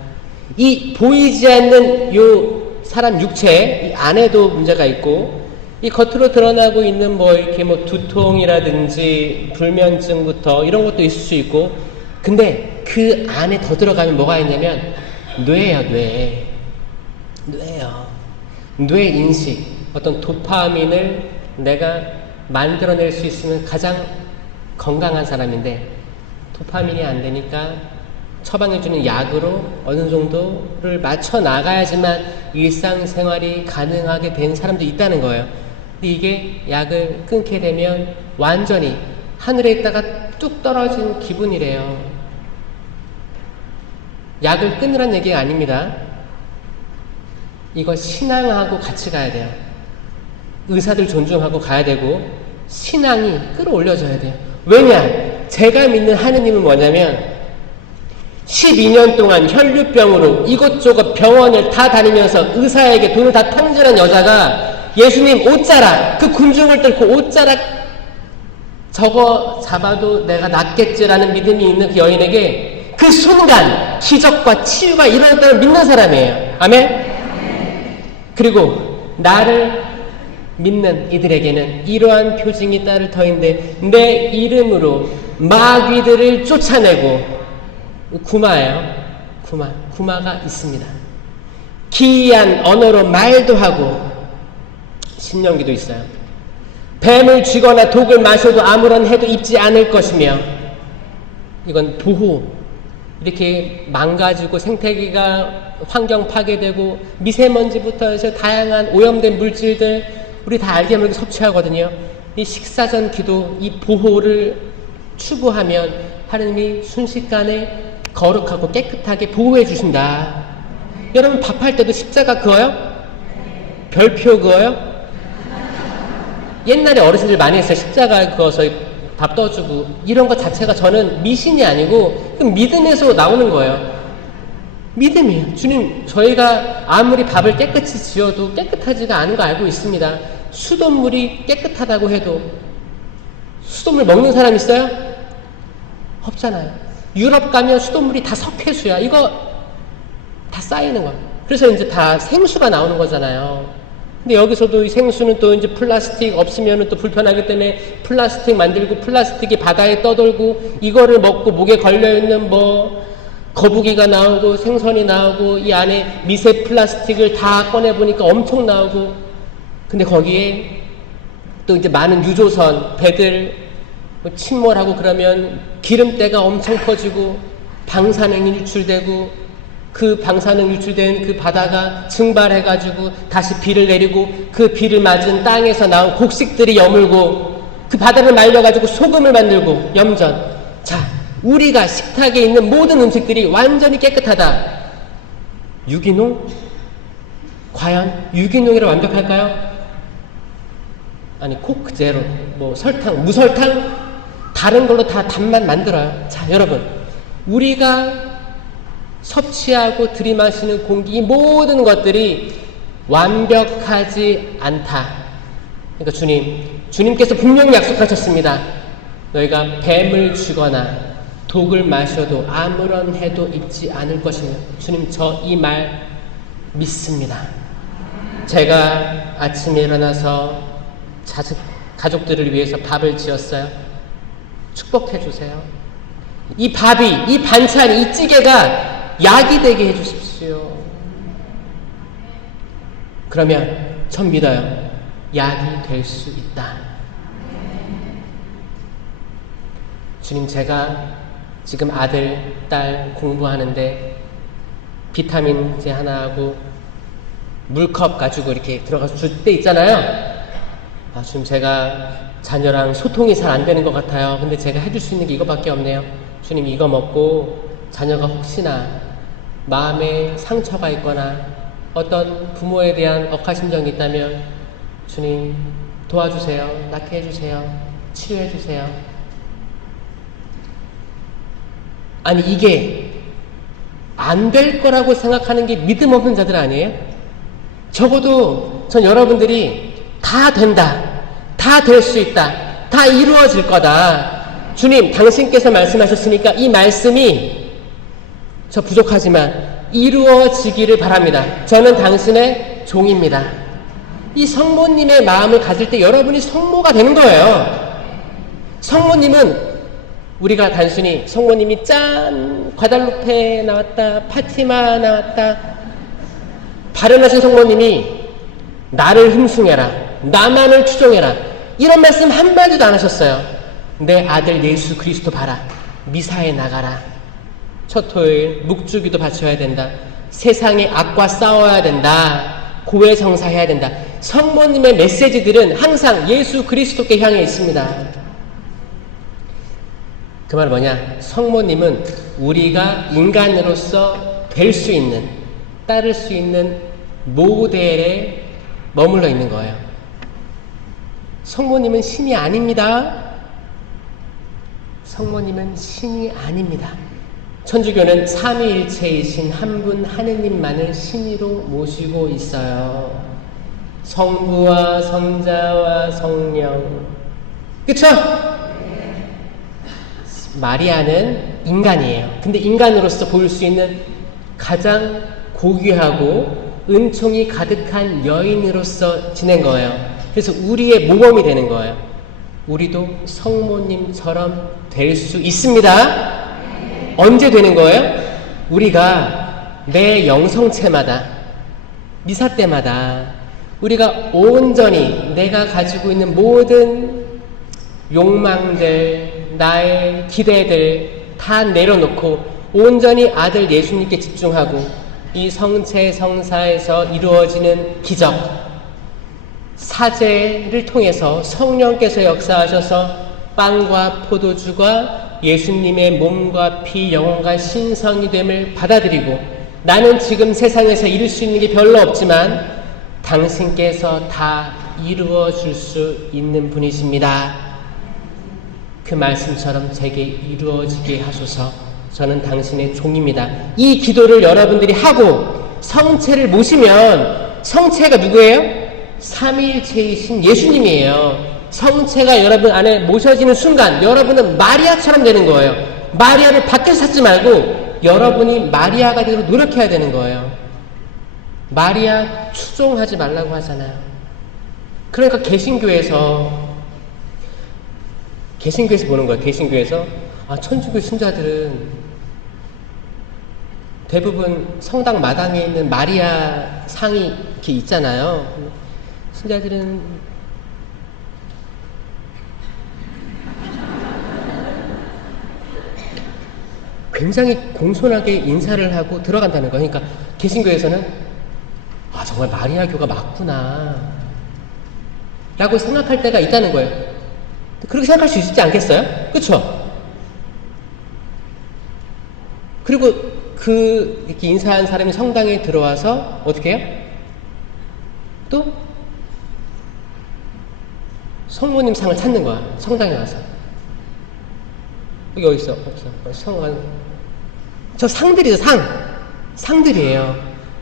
이 보이지 않는 요 사람 육체 이 안에도 문제가 있고, 이 겉으로 드러나고 있는 뭐 이렇게 뭐 두통이라든지 불면증부터 이런 것도 있을 수 있고, 근데 그 안에 더 들어가면 뭐가 있냐면 뇌예요. 뇌예요. 뇌 인식, 어떤 도파민을 내가 만들어낼 수 있으면 가장 건강한 사람인데, 도파민이 안 되니까 처방해주는 약으로 어느 정도를 맞춰 나가야지만 일상생활이 가능하게 된 사람도 있다는 거예요. 근데 이게 약을 끊게 되면 완전히 하늘에 있다가 뚝 떨어진 기분이래요. 약을 끊으란 얘기가 아닙니다. 이거 신앙하고 같이 가야 돼요. 의사들 존중하고 가야 되고, 신앙이 끌어올려져야 돼요. 왜냐? 제가 믿는 하느님은 뭐냐면 12년 동안 혈류병으로 이곳저곳 병원을 다 다니면서 의사에게 돈을 다 탕진한 여자가 예수님 옷자락, 그 군중을 뚫고 옷자락 저거 잡아도 내가 낫겠지라는 믿음이 있는 그 여인에게 그 순간 기적과 치유가 일어났다는 믿는 사람이에요. 아멘? 그리고 나를 믿는 이들에게는 이러한 표징이 따를 터인데, 내 이름으로 마귀들을 쫓아내고, 구마예요. 구마가 있습니다. 기이한 언어로 말도 하고, 신명기도 있어요. 뱀을 쥐거나 독을 마셔도 아무런 해도 입지 않을 것이며, 이건 보호. 이렇게 망가지고 생태계가 환경 파괴되고 미세먼지부터 해서 다양한 오염된 물질들 우리 다 알게 모르게 섭취하거든요. 이 식사전 기도, 이 보호를 추구하면 하느님이 순식간에 거룩하고 깨끗하게 보호해 주신다. 여러분 밥할 때도 십자가 그어요? 별표 그어요? 옛날에 어르신들 많이 했어요. 십자가 그어서 밥 떠주고. 이런 것 자체가 저는 미신이 아니고 그 믿음에서 나오는 거예요. 믿음이에요. 주님, 저희가 아무리 밥을 깨끗이 지어도 깨끗하지가 않은 거 알고 있습니다. 수돗물이 깨끗하다고 해도 수돗물 먹는 사람 있어요? 없잖아요. 유럽 가면 수돗물이 다 석회수야. 이거 다 쌓이는 거야. 그래서 이제 다 생수가 나오는 거잖아요. 근데 여기서도 이 생수는 또 이제 플라스틱 없으면 또 불편하기 때문에 플라스틱 만들고, 플라스틱이 바다에 떠돌고, 이거를 먹고 목에 걸려있는 뭐 거북이가 나오고 생선이 나오고, 이 안에 미세 플라스틱을 다 꺼내보니까 엄청 나오고, 근데 거기에 또 이제 많은 유조선 배들 뭐 침몰하고 그러면 기름때가 엄청 퍼지고 방사능이 유출되고, 그 방사능 유출된 그 바다가 증발해가지고 다시 비를 내리고, 그 비를 맞은 땅에서 나온 곡식들이 여물고, 그 바다를 말려가지고 소금을 만들고 염전. 자, 우리가 식탁에 있는 모든 음식들이 완전히 깨끗하다. 유기농? 과연 유기농이라 완벽할까요? 아니, 코크 제로, 뭐 설탕, 무설탕, 다른 걸로 다 단맛 만들어요. 자, 여러분, 우리가 섭취하고 들이마시는 공기, 이 모든 것들이 완벽하지 않다. 그러니까 주님께서 분명히 약속하셨습니다. 너희가 뱀을 쥐거나 독을 마셔도 아무런 해도 입지 않을 것이며. 주님, 저 이 말 믿습니다. 제가 아침에 일어나서 가족들을 위해서 밥을 지었어요. 축복해 주세요. 이 밥이, 이 반찬이, 이 찌개가 약이 되게 해주십시오. 그러면 전 믿어요. 약이 될 수 있다. 주님, 제가 지금 아들, 딸 공부하는데 비타민제 하나하고 물컵 가지고 이렇게 들어가서 줄 때 있잖아요. 주님, 제가 자녀랑 소통이 잘 안 되는 것 같아요. 근데 제가 해줄 수 있는 게 이거밖에 없네요. 주님, 이거 먹고 자녀가 혹시나 마음에 상처가 있거나 어떤 부모에 대한 억하심정이 있다면 주님 도와주세요. 낫게 해주세요. 치유해주세요. 아니, 이게 안 될 거라고 생각하는 게 믿음 없는 자들 아니에요? 적어도 전 여러분들이 다 된다, 다 될 수 있다, 다 이루어질 거다. 주님, 당신께서 말씀하셨으니까 이 말씀이 저 부족하지만 이루어지기를 바랍니다. 저는 당신의 종입니다. 이 성모님의 마음을 가질 때 여러분이 성모가 되는 거예요. 성모님은 우리가 단순히 성모님이 짠 과달루페 나왔다, 파티마 나왔다, 발현하신 성모님이 나를 흠숭해라, 나만을 추종해라, 이런 말씀 한마디도 안 하셨어요. 내 아들 예수 그리스도 봐라, 미사에 나가라, 첫 토요일 묵주기도 바쳐야 된다, 세상의 악과 싸워야 된다, 고해성사해야 된다. 성모님의 메시지들은 항상 예수 그리스도께 향해 있습니다. 그 말은 뭐냐? 성모님은 우리가 인간으로서 될 수 있는, 따를 수 있는 모델에 머물러 있는 거예요. 성모님은 신이 아닙니다. 성모님은 신이 아닙니다. 천주교는 삼위일체이신 한 분 하느님만을 신으로 모시고 있어요. 성부와 성자와 성령. 그쵸? 마리아는 인간이에요. 근데 인간으로서 보일 수 있는 가장 고귀하고 은총이 가득한 여인으로서 지낸 거예요. 그래서 우리의 모범이 되는 거예요. 우리도 성모님처럼 될 수 있습니다. 언제 되는 거예요? 우리가 내 영성체마다, 미사 때마다 우리가 온전히 내가 가지고 있는 모든 욕망들, 나의 기대들 다 내려놓고 온전히 아들 예수님께 집중하고 이 성체 성사에서 이루어지는 기적, 사제를 통해서 성령께서 역사하셔서 빵과 포도주가 예수님의 몸과 피, 영혼과 신성이 됨을 받아들이고, 나는 지금 세상에서 이룰 수 있는 게 별로 없지만 당신께서 다 이루어 줄 수 있는 분이십니다. 그 말씀처럼 제게 이루어지게 하소서. 저는 당신의 종입니다. 이 기도를 여러분들이 하고 성체를 모시면, 성체가 누구예요? 삼위일체이신 예수님이에요. 성체가 여러분 안에 모셔지는 순간 여러분은 마리아처럼 되는 거예요. 마리아를 밖에서 찾지 말고 여러분이 마리아가 되도록 노력해야 되는 거예요. 마리아 추종하지 말라고 하잖아요. 그러니까 개신교에서 보는 거예요. 개신교에서 천주교 신자들은 대부분 성당 마당에 있는 마리아 상이 이렇게 있잖아요. 신자들은 굉장히 공손하게 인사를 하고 들어간다는 거예요. 그러니까 개신교에서는 정말 마리아교가 맞구나 라고 생각할 때가 있다는 거예요. 그렇게 생각할 수 있지 않겠어요? 그쵸? 그리고 이렇게 인사한 사람이 성당에 들어와서 어떻게 해요? 또 성모님 상을 찾는 거야. 성당에 와서. 여기 어디 있어? 없어. 저 상들이죠, 상들이에요.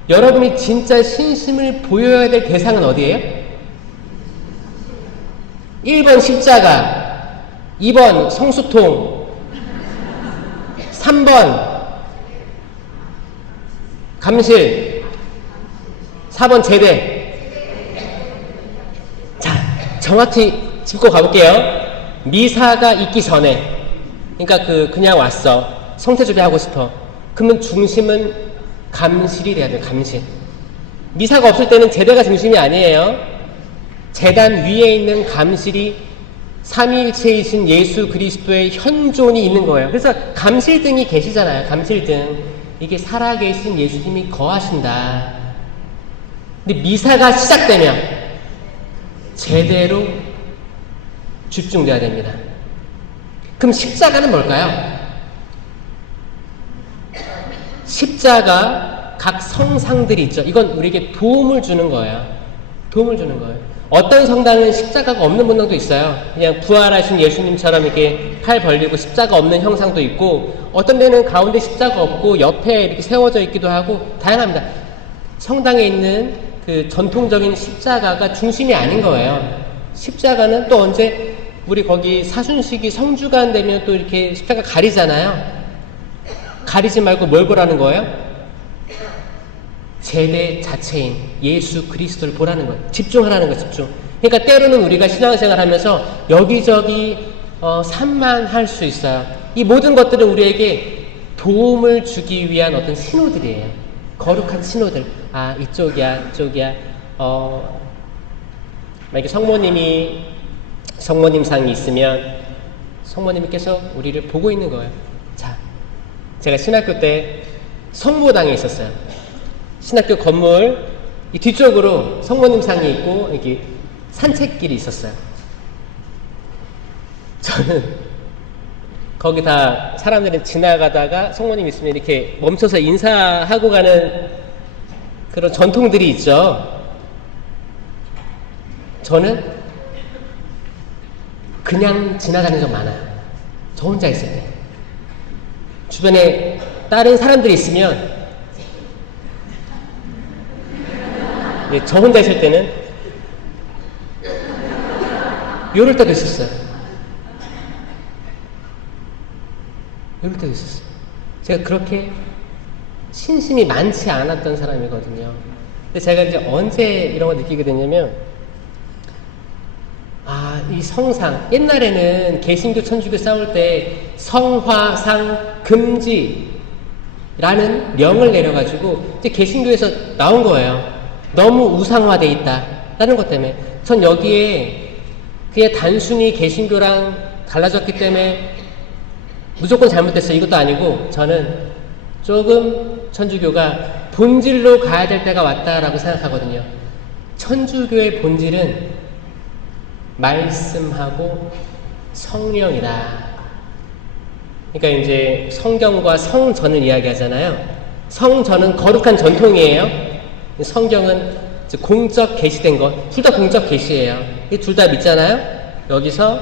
여러분이 진짜 신심을 보여야 될 대상은 어디예요? 1번 십자가, 2번 성수통, 3번 감실, 4번 제대. 자, 정확히 짚고 가볼게요. 미사가 있기 전에, 그러니까 그냥 왔어. 성태주비 하고 싶어. 그러면 중심은 감실이 돼야 돼요. 감실. 미사가 없을 때는 제대가 중심이 아니에요. 제단 위에 있는 감실이 삼위일체이신 예수 그리스도의 현존이 있는 거예요. 그래서 감실등이 계시잖아요. 감실등. 이게 살아계신 예수님이 거하신다. 근데 미사가 시작되면 제대로 집중돼야 됩니다. 그럼 십자가는 뭘까요? 십자가 각 성상들이 있죠. 이건 우리에게 도움을 주는 거예요. 도움을 주는 거예요. 어떤 성당은 십자가가 없는 문당도 있어요. 그냥 부활하신 예수님처럼 이렇게 팔 벌리고 십자가 없는 형상도 있고, 어떤 데는 가운데 십자가 없고 옆에 이렇게 세워져 있기도 하고 다양합니다. 성당에 있는 그 전통적인 십자가가 중심이 아닌 거예요. 십자가는 또 언제 우리 거기 사순식이 성주간 되면 또 이렇게 십자가 가리잖아요. 가리지 말고 뭘 보라는 거예요? 제대 자체인 예수 그리스도를 보라는 거예요. 집중하라는 거예요. 집중. 그러니까 때로는 우리가 신앙생활 하면서 여기저기 산만할 수 있어요. 이 모든 것들은 우리에게 도움을 주기 위한 어떤 신호들이에요. 거룩한 신호들. 아, 이쪽이야, 이쪽이야. 만약에 성모님상이 있으면 성모님께서 우리를 보고 있는 거예요. 자, 제가 신학교 때 성모당에 있었어요. 신학교 건물 이 뒤쪽으로 성모님상이 있고 여기 산책길이 있었어요. 저는 거기 다 사람들이 지나가다가 성모님 있으면 이렇게 멈춰서 인사하고 가는 그런 전통들이 있죠. 저는 그냥 지나가는 적 많아요. 저 혼자 있을 때. 주변에 다른 사람들이 있으면 저 혼자 있을 때는 이럴 때도 있었어요. 이럴 때도 있었어요. 제가 그렇게 신심이 많지 않았던 사람이거든요. 근데 제가 이제 언제 이런 걸 느끼게 됐냐면, 이 성상. 옛날에는 개신교, 천주교 싸울 때 성화상 금지라는 명을 내려가지고 이제 개신교에서 나온 거예요. 너무 우상화돼 있다라는 것 때문에. 전 여기에 그냥 단순히 개신교랑 갈라졌기 때문에 무조건 잘못됐어요, 이것도 아니고, 저는 조금 천주교가 본질로 가야 될 때가 왔다라고 생각하거든요. 천주교의 본질은 말씀하고 성령이다. 그러니까 이제 성경과 성전을 이야기하잖아요. 성전은 거룩한 전통이에요. 성경은 공적 계시된 것, 둘 다 공적 계시예요. 이 둘 다 믿잖아요. 여기서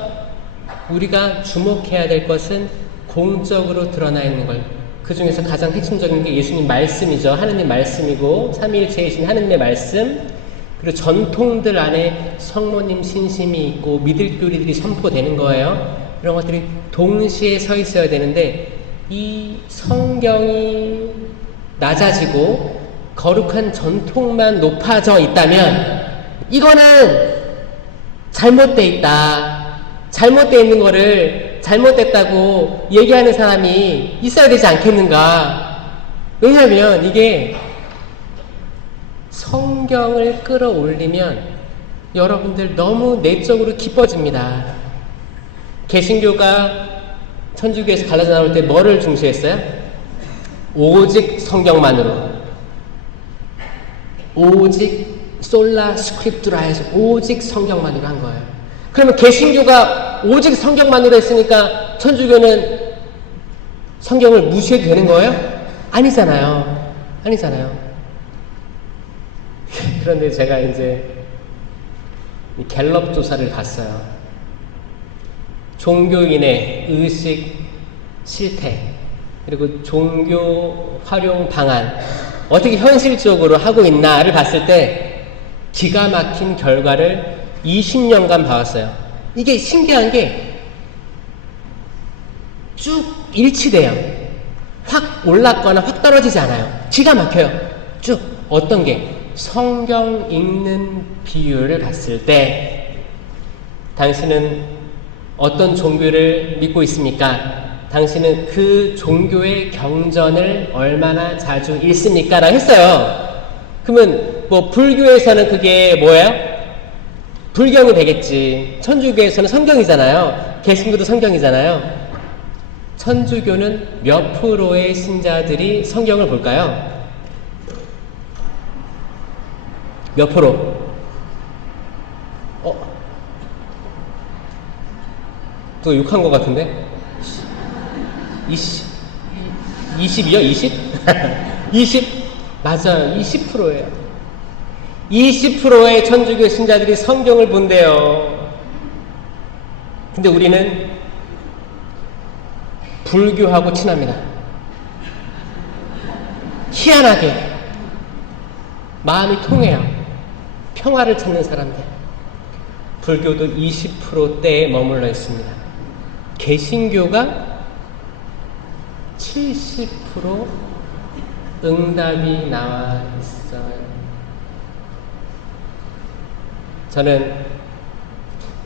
우리가 주목해야 될 것은 공적으로 드러나 있는 걸. 그 중에서 가장 핵심적인 게 예수님 말씀이죠. 하느님 말씀이고 삼위일체이신 하느님의 말씀, 그리고 전통들 안에 성모님 신심이 있고 믿을 교리들이 선포되는 거예요. 이런 것들이 동시에 서 있어야 되는데, 이 성경이 낮아지고 거룩한 전통만 높아져 있다면 이거는 잘못돼 있다. 잘못돼 있는 거를 잘못됐다고 얘기하는 사람이 있어야 되지 않겠는가. 왜냐하면 이게 성경을 끌어올리면 여러분들 너무 내적으로 기뻐집니다. 개신교가 천주교에서 갈라져 나올 때 뭐를 중시했어요? 오직 성경만으로. 오직 솔라 스크립투라에서 오직 성경만으로 한 거예요. 그러면 개신교가 오직 성경만으로 했으니까 천주교는 성경을 무시해도 되는 거예요? 아니잖아요. 아니잖아요. 그런데 제가 이제 갤럽 조사를 갔어요. 종교인의 의식 실태, 그리고 종교 활용 방안, 어떻게 현실적으로 하고 있나를 봤을 때 기가 막힌 결과를 20년간 봐왔어요. 이게 신기한 게 쭉 일치돼요. 확 올랐거나 확 떨어지지 않아요. 기가 막혀요. 쭉. 어떤 게? 성경 읽는 비율을 봤을 때 당신은 어떤 종교를 믿고 있습니까? 당신은 그 종교의 경전을 얼마나 자주 읽습니까? 라고 했어요. 그러면 뭐 불교에서는 그게 뭐예요? 불경이 되겠지. 천주교에서는 성경이잖아요. 개신교도 성경이잖아요. 천주교는 몇 프로의 신자들이 성경을 볼까요? 몇 프로? 또 욕한 것 같은데? 20이요? 20? 20? 맞아요. 20%예요. 20%의 천주교 신자들이 성경을 본대요. 근데 우리는 불교하고 친합니다. 희한하게 마음이 통해요. 평화를 찾는 사람들. 불교도 20%대에 머물러 있습니다. 개신교가 70% 응답이 나와 있어요. 저는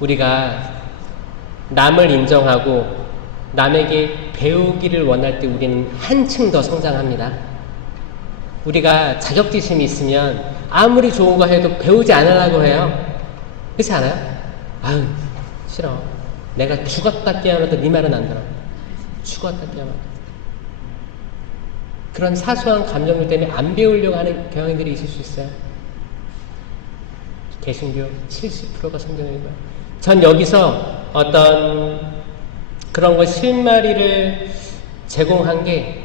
우리가 남을 인정하고 남에게 배우기를 원할 때 우리는 한층 더 성장합니다. 우리가 자격지심이 있으면 아무리 좋은 거 해도 배우지 않으려고 해요. 그렇지 않아요? 아유, 싫어. 내가 죽었다 깨어나도 네 말은 안 들어. 죽었다 깨어나도. 그런 사소한 감정들 때문에 안 배우려고 하는 경향들이 있을 수 있어요. 개신교 70%가 성경이고요. 전 여기서 어떤 그런 거 실마리를 제공한 게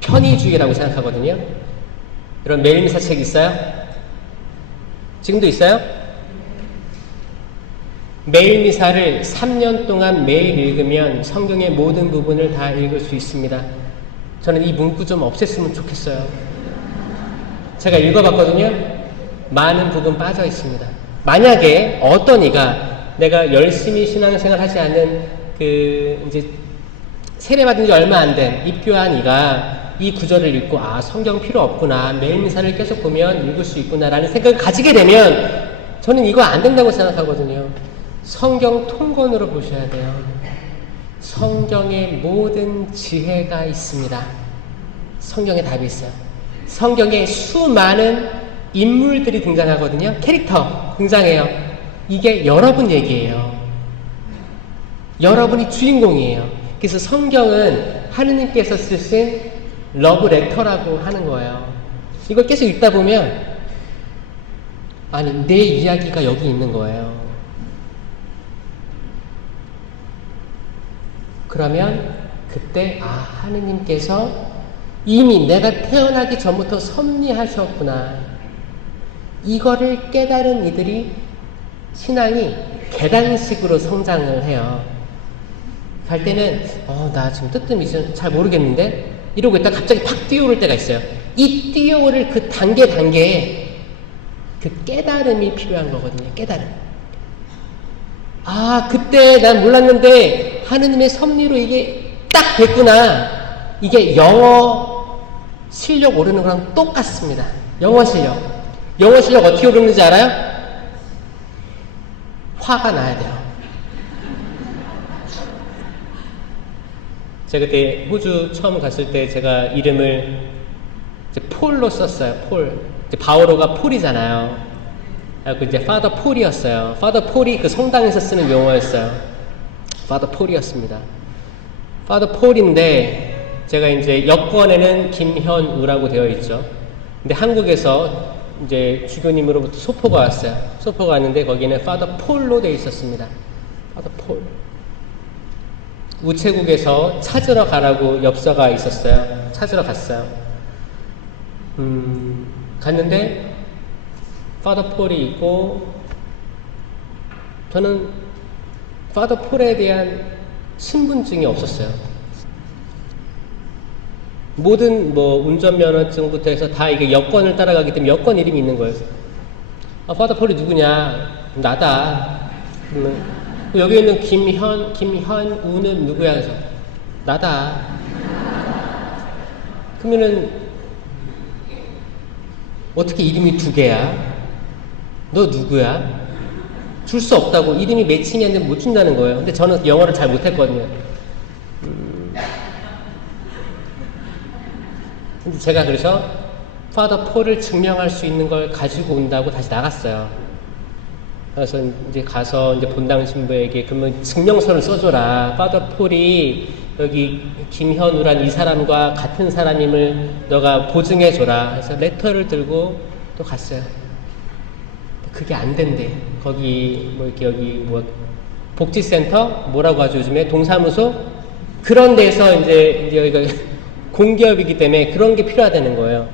편의주의라고 생각하거든요. 이런 매일미사 책 있어요? 지금도 있어요? 매일미사를 3년 동안 매일 읽으면 성경의 모든 부분을 다 읽을 수 있습니다. 저는 이 문구 좀 없앴으면 좋겠어요. 제가 읽어봤거든요. 많은 부분 빠져 있습니다. 만약에 어떤 이가 내가 열심히 신앙생활 하지 않은 이제 세례받은 지 얼마 안 된 입교한 이가 이 구절을 읽고 성경 필요 없구나, 매일미사를 계속 보면 읽을 수 있구나라는 생각을 가지게 되면 저는 이거 안 된다고 생각하거든요. 성경 통건으로 보셔야 돼요. 성경의 모든 지혜가 있습니다. 성경에 답이 있어요. 성경에 수많은 인물들이 등장하거든요. 캐릭터 등장해요. 이게 여러분 얘기예요. 여러분이 주인공이에요. 그래서 성경은 하느님께서 쓰신 러브레터라고 하는 거예요. 이걸 계속 읽다 보면 내 이야기가 여기 있는 거예요. 그러면 그때 하느님께서 이미 내가 태어나기 전부터 섭리하셨구나. 이거를 깨달은 이들이 신앙이 계단식으로 성장을 해요. 갈 때는 나 지금 뜨뜻미 잘 모르겠는데 이러고 있다가 갑자기 팍 뛰어오를 때가 있어요. 이 뛰어오를 그 단계에 그 깨달음이 필요한 거거든요. 깨달음. 그때 난 몰랐는데 하느님의 섭리로 이게 딱 됐구나. 이게 영어 실력 오르는 거랑 똑같습니다. 영어 실력 어떻게 오르는지 알아요? 화가 나야 돼요. 제가 그때 호주 처음 갔을 때 제가 이름을 이제 폴로 썼어요. 폴. 이제 바오로가 폴이잖아요. 그래서 이제 파더 폴이었어요. 파더 폴이 그 성당에서 쓰는 용어였어요. 파더 폴이었습니다. 파더 폴인데 제가 이제 여권에는 김현우라고 되어 있죠. 근데 한국에서 이제 주교님으로부터 소포가 왔어요. 소포가 왔는데 거기는 파더 폴로 되어 있었습니다. 파더 폴. 우체국에서 찾으러 가라고 엽서가 있었어요. 찾으러 갔어요. 갔는데 파더 폴이 있고 저는 파더 폴에 대한 신분증이 없었어요. 모든 운전면허증부터 해서 다 이게 여권을 따라가기 때문에 여권 이름이 있는 거예요. 파더 폴이 누구냐? 나다. 그러면 여기 있는 김현우는 누구야? 그래서 나다. 그러면은 어떻게 이름이 두 개야? 너 누구야? 줄 수 없다고. 이름이 매칭이 안 되면 못 준다는 거예요. 근데 저는 영어를 잘 못했거든요. 근데 제가 그래서 파더 폴을 증명할 수 있는 걸 가지고 온다고 다시 나갔어요. 그래서 이제 가서 이제 본당 신부에게 그러면 증명서를 써줘라. 파더 폴이 여기 김현우란 이 사람과 같은 사람임을 너가 보증해줘라. 그래서 레터를 들고 또 갔어요. 그게 안 된대. 거기 여기 복지센터 뭐라고 하죠 요즘에 동사무소 그런 데서 이제 여기가 공기업이기 때문에 그런 게 필요하다는 거예요.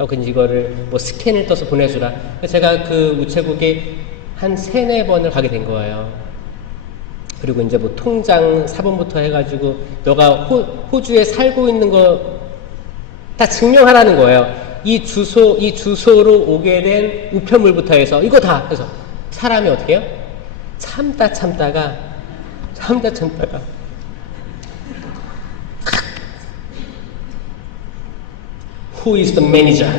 하고 이제 이거를 뭐 스캔을 떠서 보내주라. 제가 그 우체국에 한 3-4번을 가게 된 거예요. 그리고 이제 뭐 통장 사본부터 해가지고 너가 호주에 살고 있는 거 다 증명하라는 거예요. 이 주소로 오게 된 우편물부터 해서 이거 다 해서 사람이 어떻게 해요? 참다가 Who is the manager?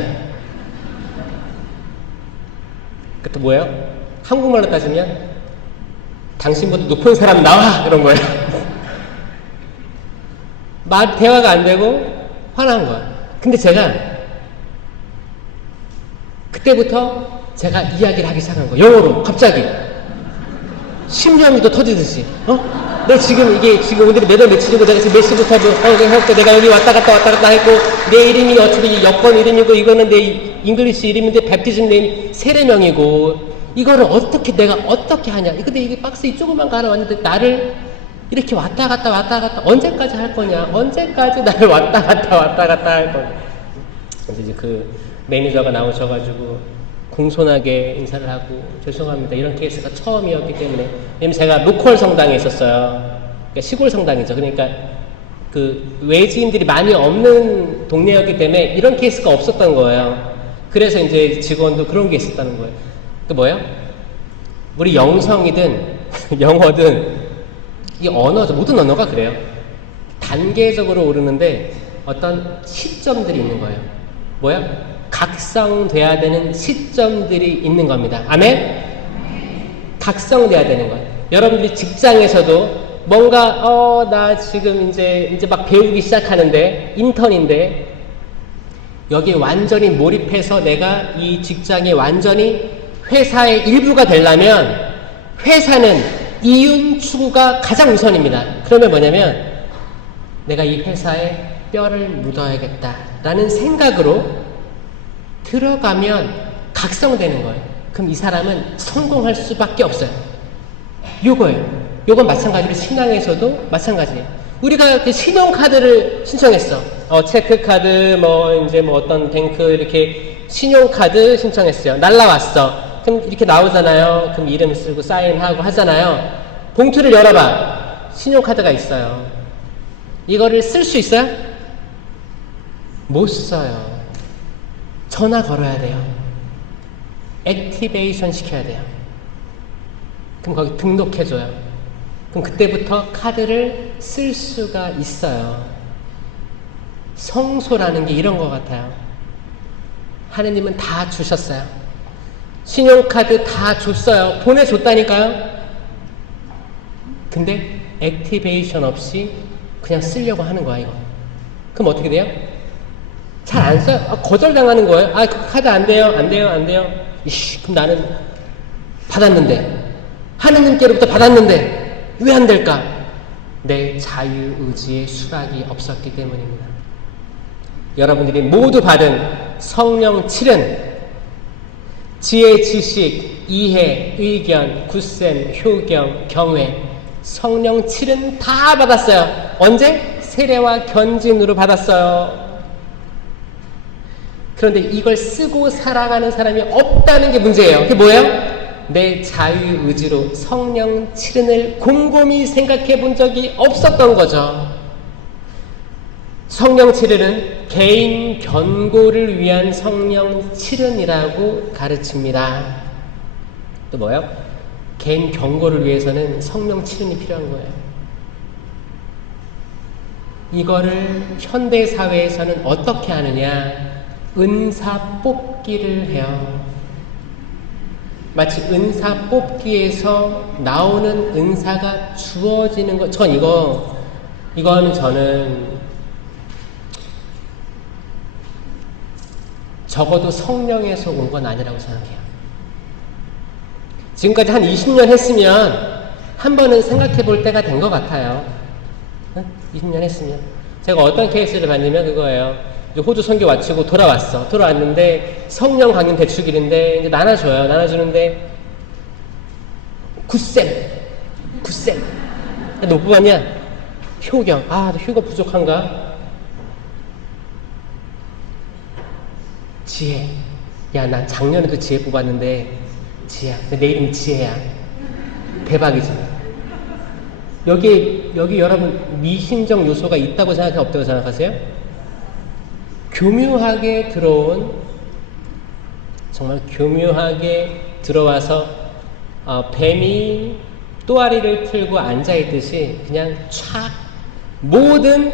그것도 뭐예요? 한국말로 따지면 당신보다 높은 사람 나와! 이런 거예요. 대화가 안 되고 화난 거야. 근데 제가 그때부터 제가 이야기를 하기 시작한 거예요. 영어로 갑자기 심장부터 터지듯이. 너 지금 지금 오늘이 몇 월 며칠이고 내가 지금 몇 시부터 내가 여기 왔다 갔다 했고 내 이름이 어차피 여권 이름이고 이거는 내 잉글리시 이름인데 베프티즘 네임 세례명이고 이거를 내가 어떻게 하냐. 근데 이게 박스 이 조그만 거 하나 왔는데 나를 이렇게 왔다 갔다 언제까지 할 거냐. 언제까지 나를 왔다 갔다 할 거냐. 그래서 이제 그 매니저가 나오셔가지고 공손하게 인사를 하고 죄송합니다. 이런 케이스가 처음이었기 때문에. 왜냐면 제가 로컬 성당에 있었어요. 그러니까 시골 성당이죠. 그러니까 그 외지인들이 많이 없는 동네였기 때문에 이런 케이스가 없었던 거예요. 그래서 이제 직원도 그런 게 있었다는 거예요. 그 뭐예요? 우리 영성이든 영어든 이 언어죠. 모든 언어가 그래요. 단계적으로 오르는데 어떤 시점들이 있는 거예요. 뭐야? 각성돼야 되는 시점들이 있는 겁니다. 아멘? 각성돼야 되는 거예요. 여러분들이 직장에서도 뭔가 나 지금 이제 막 배우기 시작하는데 인턴인데 여기에 완전히 몰입해서 내가 이 직장에 완전히 회사의 일부가 되려면 회사는 이윤 추구가 가장 우선입니다. 그러면 뭐냐면 내가 이 회사에 뼈를 묻어야겠다라는 생각으로 들어가면 각성되는 거예요. 그럼 이 사람은 성공할 수밖에 없어요. 요거예요. 요건 마찬가지로 신앙에서도 마찬가지예요. 우리가 그 신용카드를 신청했어. 체크카드, 어떤 뱅크, 이렇게 신용카드 신청했어요. 날라왔어. 그럼 이렇게 나오잖아요. 그럼 이름 쓰고 사인하고 하잖아요. 봉투를 열어봐. 신용카드가 있어요. 이거를 쓸 수 있어요? 못 써요. 전화 걸어야 돼요. 액티베이션 시켜야 돼요. 그럼 거기 등록해줘요. 그럼 그때부터 카드를 쓸 수가 있어요. 성소라는 게 이런 것 같아요. 하느님은 다 주셨어요. 신용카드 다 줬어요. 보내줬다니까요. 근데 액티베이션 없이 그냥 쓰려고 하는 거야, 이거. 그럼 어떻게 돼요? 잘 안 써요. 거절당하는 거예요. 그 카드 안 돼요. 그럼 나는 받았는데, 하느님께로부터 받았는데 왜 안 될까? 내 자유의지의 수락이 없었기 때문입니다. 여러분들이 모두 받은 성령 7은 지혜, 지식, 이해, 의견, 굳셈, 효경, 경외, 성령 7은 다 받았어요. 언제? 세례와 견진으로 받았어요. 그런데 이걸 쓰고 살아가는 사람이 없다는 게 문제예요. 그게 뭐예요? 내 자유의지로 성령 7은을 곰곰이 생각해 본 적이 없었던 거죠. 성령 7은은 개인 견고를 위한 성령 7은이라고 가르칩니다. 또 뭐예요? 개인 견고를 위해서는 성령 7은이 필요한 거예요. 이거를 현대사회에서는 어떻게 하느냐? 은사 뽑기를 해요. 마치 은사 뽑기에서 나오는 은사가 주어지는 것. 이거는 저는 적어도 성령에서 온 건 아니라고 생각해요. 지금까지 한 20년 했으면 한 번은 생각해 볼 때가 된 것 같아요. 20년 했으면. 제가 어떤 케이스를 봤냐면 그거예요. 호주 선교 마치고 돌아왔는데 성령 강림 대축일인데 이제 나눠줘요. 나눠주는데 굳셈. 너 뭐 뽑았냐? 효경. 너 효가 부족한가? 지혜. 야, 나 작년에도 지혜 뽑았는데 지혜야. 내 이름이 지혜야. 대박이지. 여기 여러분 미신적 요소가 있다고 생각해요? 없다고 생각하세요? 교묘하게 들어온, 정말 교묘하게 들어와서 뱀이 또아리를 틀고 앉아있듯이 그냥 촥 모든,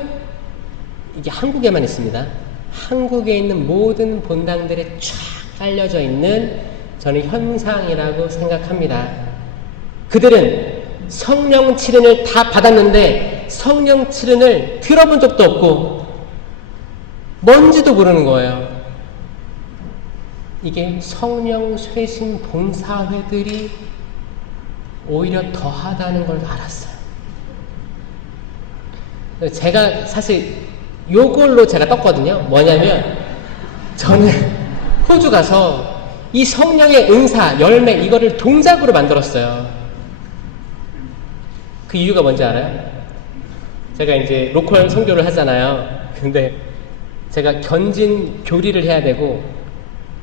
이게 한국에만 있습니다. 한국에 있는 모든 본당들에 쫙 깔려져 있는 저는 현상이라고 생각합니다. 그들은 성령 칠은을 다 받았는데 성령 칠은을 들어본 적도 없고 뭔지도 모르는 거예요. 이게 성령 쇄신 봉사회들이 오히려 더하다는 걸 알았어요. 제가 사실 요걸로 제가 떴거든요. 뭐냐면 저는 호주 가서 이 성령의 은사, 열매 이거를 동작으로 만들었어요. 그 이유가 뭔지 알아요? 제가 이제 로컬 선교를 하잖아요. 근데 제가 견진 교리를 해야 되고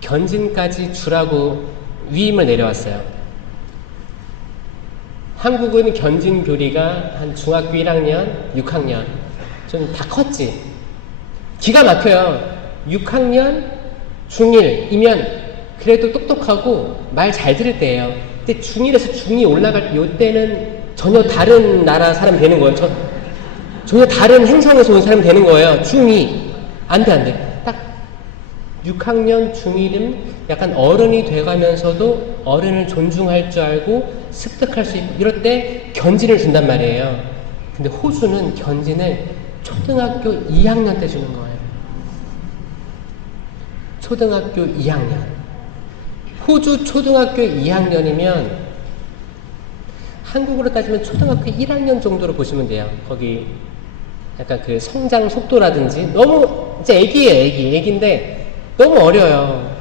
견진까지 주라고 위임을 내려왔어요. 한국은 견진 교리가 한 중학교 1학년, 6학년 좀 다 컸지. 기가 막혀요. 6학년, 중1이면 그래도 똑똑하고 말 잘 들을 때예요. 근데 중1에서 중2 올라갈 요 때는 전혀 다른 나라 사람이 되는 거예요. 전혀 다른 행성에서 온 사람이 되는 거예요. 중2. 안 돼. 딱 6학년, 중1은 약간 어른이 돼가면서도 어른을 존중할 줄 알고 습득할 수 있고 이럴 때 견진을 준단 말이에요. 근데 호주는 견진을 초등학교 2학년 때 주는 거예요. 초등학교 2학년. 호주 초등학교 2학년이면 한국으로 따지면 초등학교 1학년 정도로 보시면 돼요. 거기 약간 그 성장 속도라든지 너무 이제 애기예요. 애기인데 너무 어려요.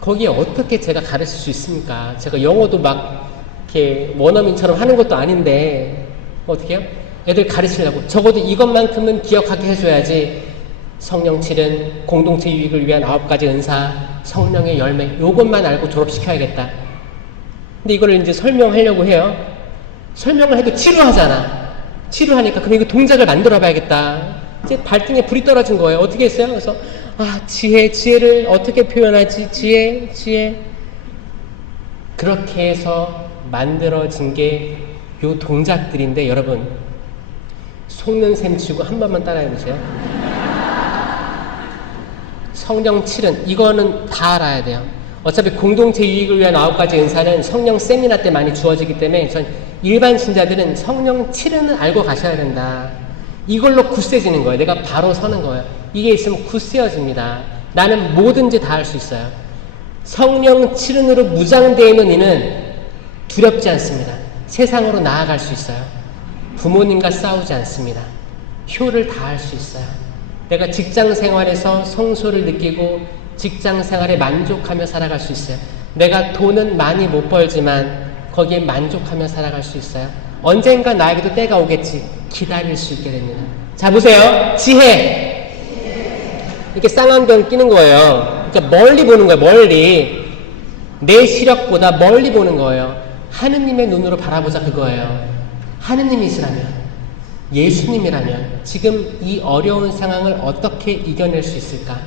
거기에 어떻게 제가 가르칠 수 있습니까? 제가 영어도 막 이렇게 원어민처럼 하는 것도 아닌데 어떻게 해요? 애들 가르치려고 적어도 이것만큼은 기억하게 해줘야지. 성령 칠은 공동체 유익을 위한 9가지 은사, 성령의 열매 요것만 알고 졸업시켜야겠다. 근데 이거를 이제 설명하려고 해요. 설명을 해도 치루하잖아. 치루하니까 그럼 이거 동작을 만들어 봐야겠다. 이제 발등에 불이 떨어진 거예요. 어떻게 했어요? 그래서 지혜를 어떻게 표현하지? 지혜. 그렇게 해서 만들어진 게 요 동작들인데 여러분 속는 셈 치고 한 번만 따라해 보세요. 성령 칠은 이거는 다 알아야 돼요. 어차피 공동체 유익을 위한 9가지 은사는 성령 세미나 때 많이 주어지기 때문에 전 일반 신자들은 성령 칠은 알고 가셔야 된다. 이걸로 굳세지는 거예요. 내가 바로 서는 거예요. 이게 있으면 굳세어집니다. 나는 뭐든지 다 할 수 있어요. 성령 칠은으로 무장되어 있는 이는 두렵지 않습니다. 세상으로 나아갈 수 있어요. 부모님과 싸우지 않습니다. 효를 다할 수 있어요. 내가 직장 생활에서 성소를 느끼고 직장 생활에 만족하며 살아갈 수 있어요. 내가 돈은 많이 못 벌지만 거기에 만족하며 살아갈 수 있어요. 언젠가 나에게도 때가 오겠지. 기다릴 수 있게 됩니다. 자, 보세요. 지혜. 이렇게 쌍안경 끼는 거예요. 그러니까 멀리 보는 거예요. 멀리. 내 시력보다 멀리 보는 거예요. 하느님의 눈으로 바라보자 그거예요. 하느님이시라면, 예수님이라면 지금 이 어려운 상황을 어떻게 이겨낼 수 있을까?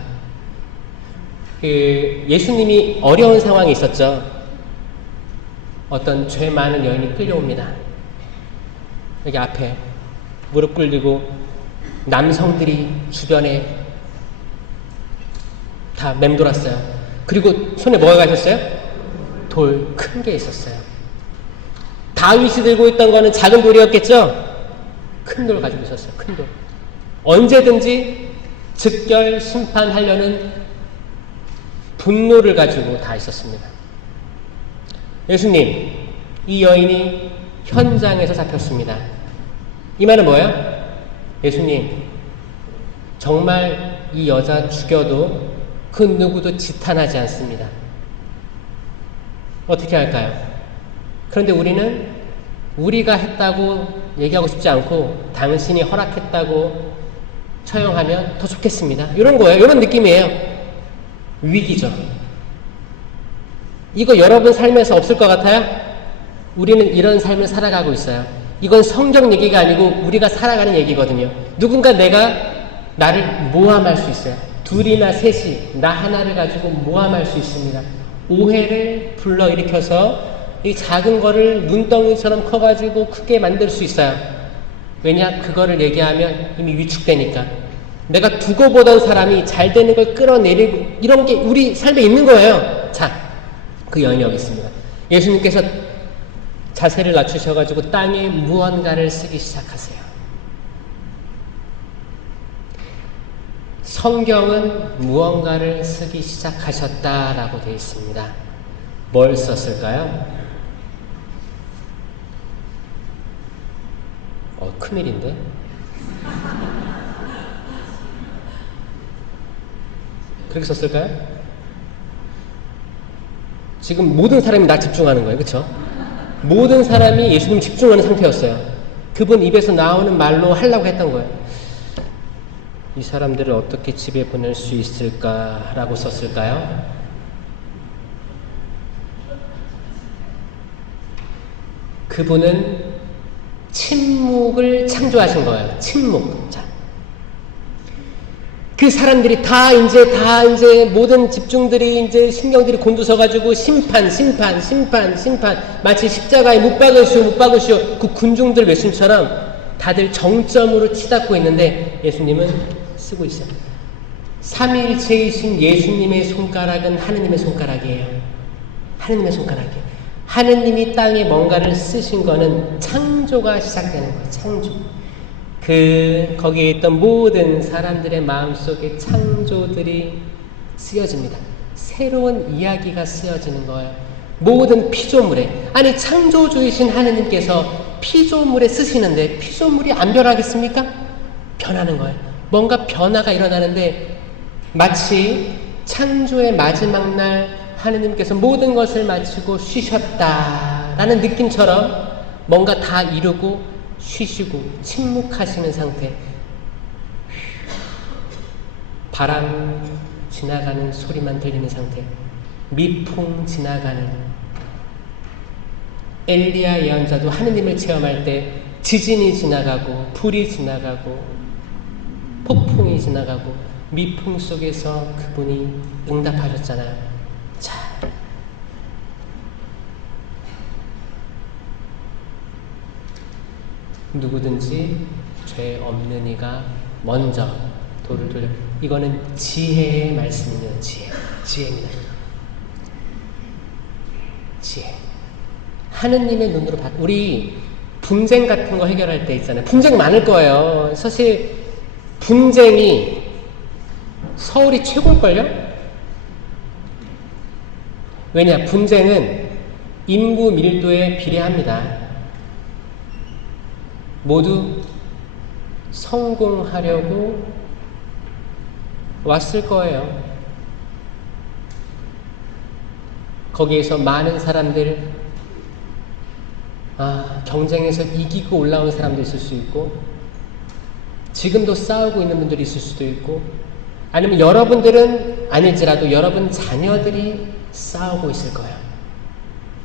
예수님이 어려운 상황이 있었죠. 어떤 죄 많은 여인이 끌려옵니다. 여기 앞에 무릎 꿇리고 남성들이 주변에 다 맴돌았어요. 그리고 손에 뭐가 있었어요? 돌 큰 게 있었어요. 다윗이 들고 있던 거는 작은 돌이었겠죠? 큰 돌 가지고 있었어요. 큰 돌. 언제든지 즉결 심판하려는 분노를 가지고 다 있었습니다. 예수님, 이 여인이 현장에서 잡혔습니다. 이 말은 뭐예요? 예수님, 정말 이 여자 죽여도 그 누구도 지탄하지 않습니다. 어떻게 할까요? 그런데 우리는 우리가 했다고 얘기하고 싶지 않고 당신이 허락했다고 처형하면 더 좋겠습니다. 이런 거예요. 이런 느낌이에요. 위기죠. 이거 여러분 삶에서 없을 것 같아요? 우리는 이런 삶을 살아가고 있어요. 이건 성경 얘기가 아니고 우리가 살아가는 얘기거든요. 누군가 나를 모함할 수 있어요. 둘이나 셋이 나 하나를 가지고 모함할 수 있습니다. 오해를 불러일으켜서 이 작은 거를 눈덩이처럼 커가지고 크게 만들 수 있어요. 왜냐? 그거를 얘기하면 이미 위축되니까. 내가 두고 보던 사람이 잘 되는 걸 끌어내리고 이런 게 우리 삶에 있는 거예요. 자, 그 여인이 여기 있습니다. 예수님께서 자세를 낮추셔가지고 땅에 무언가를 쓰기 시작하세요. 성경은 무언가를 쓰기 시작하셨다라고 되어 있습니다. 뭘 썼을까요? 큰일인데? 그렇게 썼을까요? 지금 모든 사람이 나 집중하는 거예요. 그쵸? 모든 사람이 예수님 집중하는 상태였어요. 그분 입에서 나오는 말로 하려고 했던 거예요. 이 사람들을 어떻게 집에 보낼 수 있을까라고 썼을까요? 그분은 침묵을 창조하신 거예요. 침묵. 자, 그 사람들이 다 이제 모든 집중들이 이제 신경들이 곤두서가지고 심판 마치 십자가에 못 박으시오 그 군중들 외침처럼 다들 정점으로 치닫고 있는데 예수님은 쓰고 있어요. 삼위일체이신 예수님의 손가락은 하느님의 손가락이에요. 하느님의 손가락이에요. 하느님이 땅에 뭔가를 쓰신 거는 창조가 시작되는 거예요. 창조. 거기에 있던 모든 사람들의 마음속에 창조들이 쓰여집니다. 새로운 이야기가 쓰여지는 거예요. 모든 피조물에. 아니, 창조주이신 하느님께서 피조물에 쓰시는데 피조물이 안 변하겠습니까? 변하는 거예요. 뭔가 변화가 일어나는데 마치 창조의 마지막 날 하느님께서 모든 것을 마치고 쉬셨다라는 느낌처럼 뭔가 다 이루고 쉬시고 침묵하시는 상태. 바람 지나가는 소리만 들리는 상태. 미풍 지나가는. 엘리야 예언자도 하느님을 체험할 때 지진이 지나가고 불이 지나가고 폭풍이 지나가고 미풍 속에서 그분이 응답하셨잖아요. 자, 누구든지 죄 없는 이가 먼저 돌을 돌려. 이거는 지혜의 말씀이에요. 지혜입니다. 지혜. 하느님의 눈으로 우리 분쟁 같은 거 해결할 때 있잖아요. 분쟁 많을 거예요. 사실 분쟁이 서울이 최고일걸요? 왜냐? 분쟁은 인구 밀도에 비례합니다. 모두 성공하려고 왔을 거예요. 거기에서 많은 사람들, 경쟁에서 이기고 올라온 사람도 있을 수 있고, 지금도 싸우고 있는 분들이 있을 수도 있고, 아니면 여러분들은 아닐지라도 여러분 자녀들이 싸우고 있을 거예요.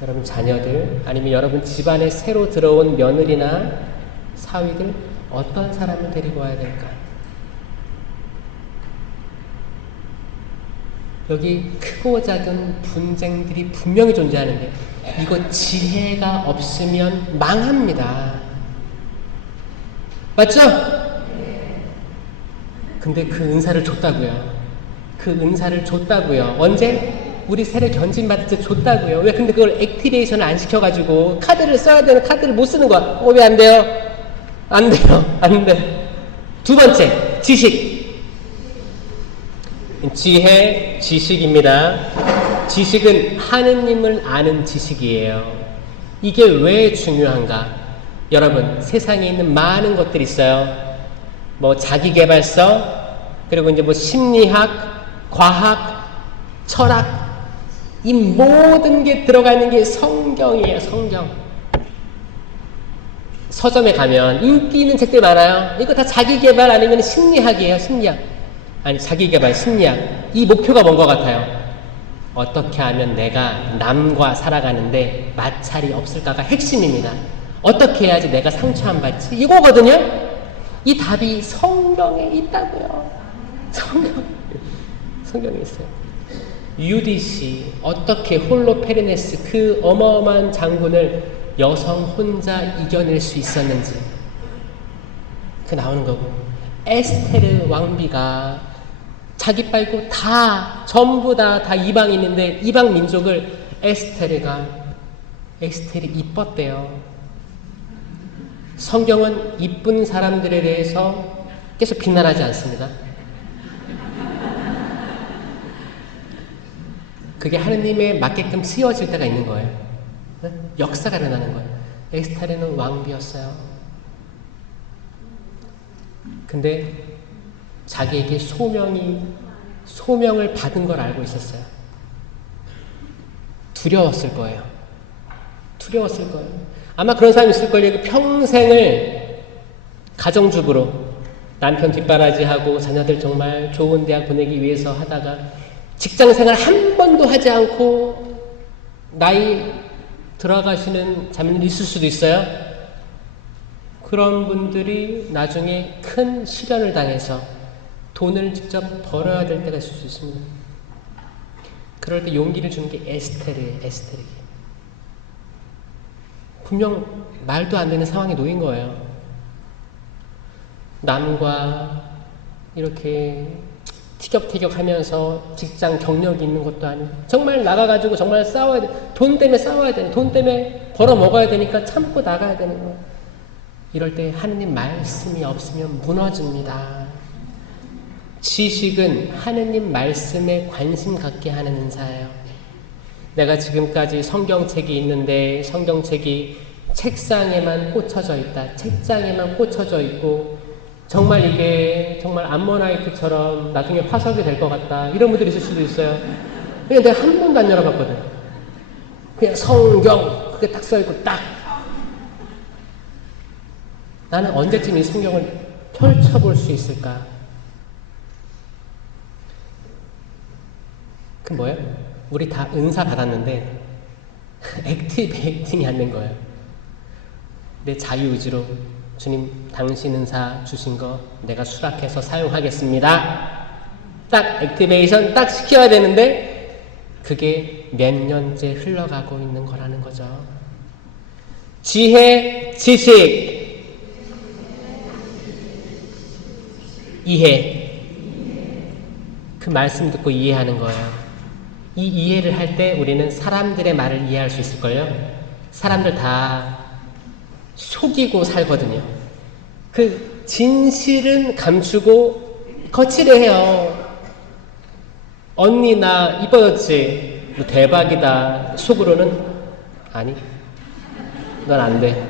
여러분 자녀들, 아니면 여러분 집안에 새로 들어온 며느리나 사위들, 어떤 사람을 데리고 와야 될까? 여기 크고 작은 분쟁들이 분명히 존재하는데 이거 지혜가 없으면 망합니다. 맞죠? 근데 그 은사를 줬다고요. 그 은사를 줬다고요. 언제? 우리 세례 견진받을 때 줬다고요. 왜? 근데 그걸 액티베이션을 안 시켜가지고 카드를 써야 되는 카드를 못 쓰는 거야. 왜 안 돼요? 안 돼요. 안 돼. 두 번째, 지식. 지혜, 지식입니다. 지식은 하느님을 아는 지식이에요. 이게 왜 중요한가? 여러분, 세상에 있는 많은 것들이 있어요. 뭐 자기계발서, 그리고 이제 뭐 심리학, 과학, 철학, 이 모든 게 들어가 있는 게 성경이에요. 성경. 서점에 가면 인기 있는 책들 많아요. 이거 다 자기계발 아니면 심리학이에요. 심리학. 아니 자기개발, 심리학, 이 목표가 뭔 것 같아요? 어떻게 하면 내가 남과 살아가는데 마찰이 없을까가 핵심입니다. 어떻게 해야지 내가 상처 안 받지? 이거거든요. 이 답이 성경에 있다고요. 성경에 있어요. 유디시 어떻게 홀로페르네스 그 어마어마한 장군을 여성 혼자 이겨낼 수 있었는지 그 나오는 거고, 에스테르 왕비가 자기 빨고 다 전부 다 이방인인데 이방 민족을 에스테르이 이뻤대요. 성경은 이쁜 사람들에 대해서 계속 비난하지 않습니다. 그게 하느님에 맞게끔 쓰여질 때가 있는 거예요. 네? 역사가 일어나는 거예요. 에스테르는 왕비였어요. 근데 자기에게 소명을 받은 걸 알고 있었어요. 두려웠을 거예요. 아마 그런 사람이 있을 거예요. 평생을 가정주부로 남편 뒷바라지하고 자녀들 정말 좋은 대학 보내기 위해서 하다가 직장생활 한 번도 하지 않고 나이 들어가시는 자매님이 있을 수도 있어요. 그런 분들이 나중에 큰 시련을 당해서 돈을 직접 벌어야 될 때가 있을 수 있습니다. 그럴 때 용기를 주는 게 에스테르예요. 분명 말도 안 되는 상황에 놓인 거예요. 남과 이렇게 티격태격하면서 직장 경력이 있는 것도 아니고 정말 나가가지고 정말 싸워야 돼. 돈 때문에 싸워야 돼. 돈 때문에 벌어 먹어야 되니까 참고 나가야 되는 거예요. 이럴 때 하느님 말씀이 없으면 무너집니다. 지식은 하느님 말씀에 관심 갖게 하는 은사예요. 내가 지금까지 성경책이 있는데 성경책이 책상에만 꽂혀져 있다. 책장에만 꽂혀져 있고 정말 이게 정말 암모나이트처럼 나중에 화석이 될 것 같다. 이런 분들이 있을 수도 있어요. 그냥 내가 한 번도 안 열어봤거든. 그냥 성경 그게 딱 써있고 딱. 나는 언제쯤 이 성경을 펼쳐볼 수 있을까? 그 뭐예요? 우리 다 은사 받았는데 액티베이팅이 안 된 거예요. 내 자유의지로 주님 당신 은사 주신 거 내가 수락해서 사용하겠습니다. 딱 액티베이션 딱 시켜야 되는데 그게 몇 년째 흘러가고 있는 거라는 거죠. 지혜, 지식, 이해. 그 말씀 듣고 이해하는 거예요. 이 이해를 할 때 우리는 사람들의 말을 이해할 수 있을걸요? 사람들 다 속이고 살거든요. 그 진실은 감추고 거칠해요. 언니 나 이뻐졌지? 뭐 대박이다. 속으로는 아니, 넌 안 돼.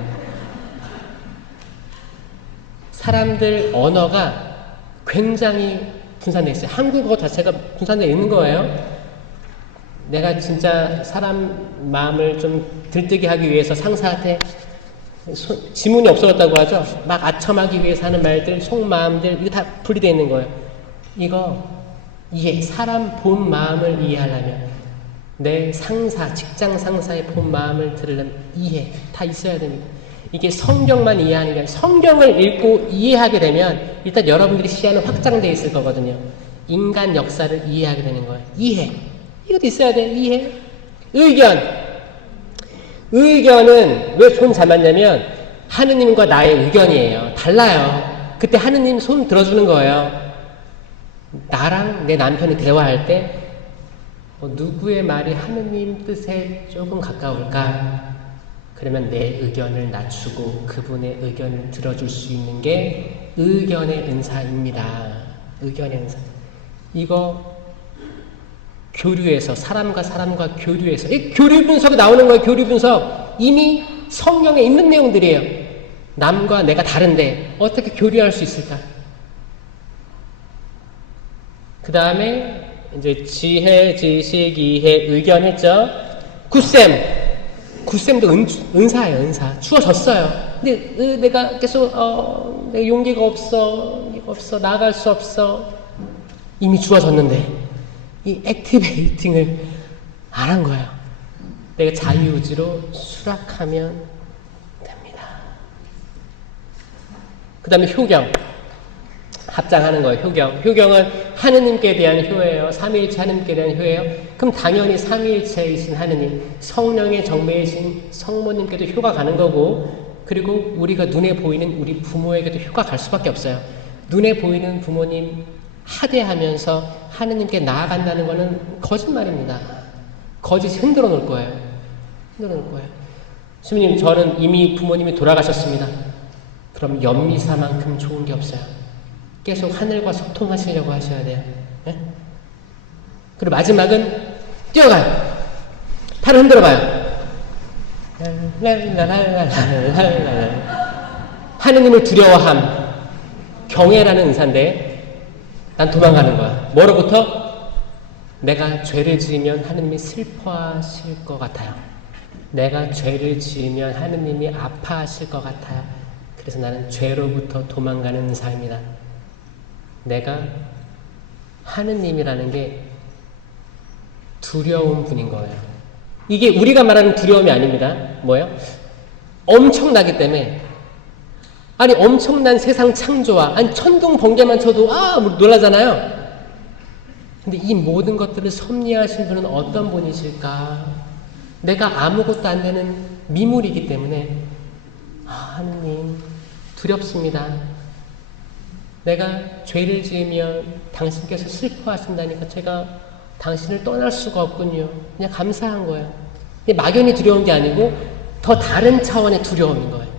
사람들 언어가 굉장히 분산되어 있어요. 한국어 자체가 분산되어 있는 거예요. 내가 진짜 사람 마음을 좀 들뜨게 하기 위해서 상사한테 지문이 없어졌다고 하죠. 막 아첨하기 위해서 하는 말들, 속마음들, 이거 다 분리되어 있는 거예요. 이거 사람 본 마음을 이해하려면 내 상사, 직장 상사의 본 마음을 들으려면 이해 다 있어야 됩니다. 이게 성경만 이해하는 게 아니라 성경을 읽고 이해하게 되면 일단 여러분들이 시야는 확장되어 있을 거거든요. 인간 역사를 이해하게 되는 거예요. 이해. 이것도 있어야 돼. 이해. 의견. 의견은 왜 손 잡았냐면 하느님과 나의 의견이에요. 달라요. 그때 하느님 손 들어주는 거예요. 나랑 내 남편이 대화할 때 누구의 말이 하느님 뜻에 조금 가까울까? 그러면 내 의견을 낮추고 그분의 의견을 들어줄 수 있는 게 의견의 은사입니다. 의견의 은사. 이거 교류에서 사람과 교류에서 이 교류 분석이 나오는 거예요. 교류 분석. 이미 성경에 있는 내용들이에요. 남과 내가 다른데 어떻게 교류할 수 있을까? 그 다음에 이제 지혜, 지식, 이해, 의견 했죠. 굿쌤도 은사예요. 은사. 주어졌어요. 근데 내가 계속 내가 용기가 없어 나아갈 수 없어. 이미 주어졌는데 이 액티베이팅을 안 한 거예요. 내가 자유의지로 수락하면 됩니다. 그 다음에 효경. 합장하는 거예요. 효경은 하느님께 대한 효예요. 삼위일체 하느님께 대한 효예요. 그럼 당연히 삼위일체이신 하느님, 성령의 정매이신 성모님께도 효가 가는 거고, 그리고 우리가 눈에 보이는 우리 부모에게도 효가 갈 수밖에 없어요. 눈에 보이는 부모님 하대하면서 하느님께 나아간다는 거는 거짓말입니다. 거짓이 흔들어 놓을 거예요. 주님, 저는 이미 부모님이 돌아가셨습니다. 그럼 연미사만큼 좋은 게 없어요. 계속 하늘과 소통하시려고 하셔야 돼요. 네? 그리고 마지막은 뛰어가요. 팔을 흔들어봐요. 하느님을 두려워함. 경외라는 은사인데 난 도망가는 거야. 뭐로부터? 내가 죄를 지으면 하느님이 슬퍼하실 것 같아요. 내가 죄를 지으면 하느님이 아파하실 것 같아요. 그래서 나는 죄로부터 도망가는 은사입니다. 내가 하느님이라는 게 두려운 분인 거예요. 이게 우리가 말하는 두려움이 아닙니다. 뭐예요? 엄청나기 때문에. 아니 엄청난 세상 창조와 아니 천둥 번개만 쳐도 놀라잖아요. 근데 이 모든 것들을 섭리하신 분은 어떤 분이실까? 내가 아무것도 안 되는 미물이기 때문에 하느님 두렵습니다. 내가 죄를 지으면 당신께서 슬퍼하신다니까 제가 당신을 떠날 수가 없군요. 그냥 감사한 거예요. 막연히 두려운 게 아니고 더 다른 차원의 두려움인 거예요.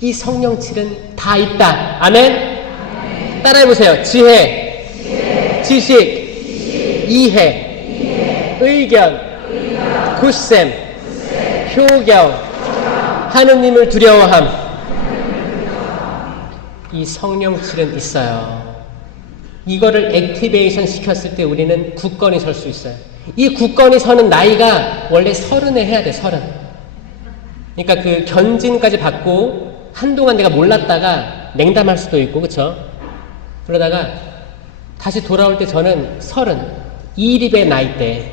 이 성령칠은 다 있다. 아멘? 따라해보세요. 지혜, 지식, 이해, 의견, 굳셈, 효경, 하느님을 두려워함. 이 성령칠은 있어요. 이거를 액티베이션 시켰을 때 우리는 굳건히 설 수 있어요. 이 굳건히 서는 나이가 원래 30에 해야 돼. 30. 그러니까 그 견진까지 받고 한동안 내가 몰랐다가 냉담할 수도 있고, 그쵸? 그러다가 다시 돌아올 때 저는 30, 이립의 나이 때.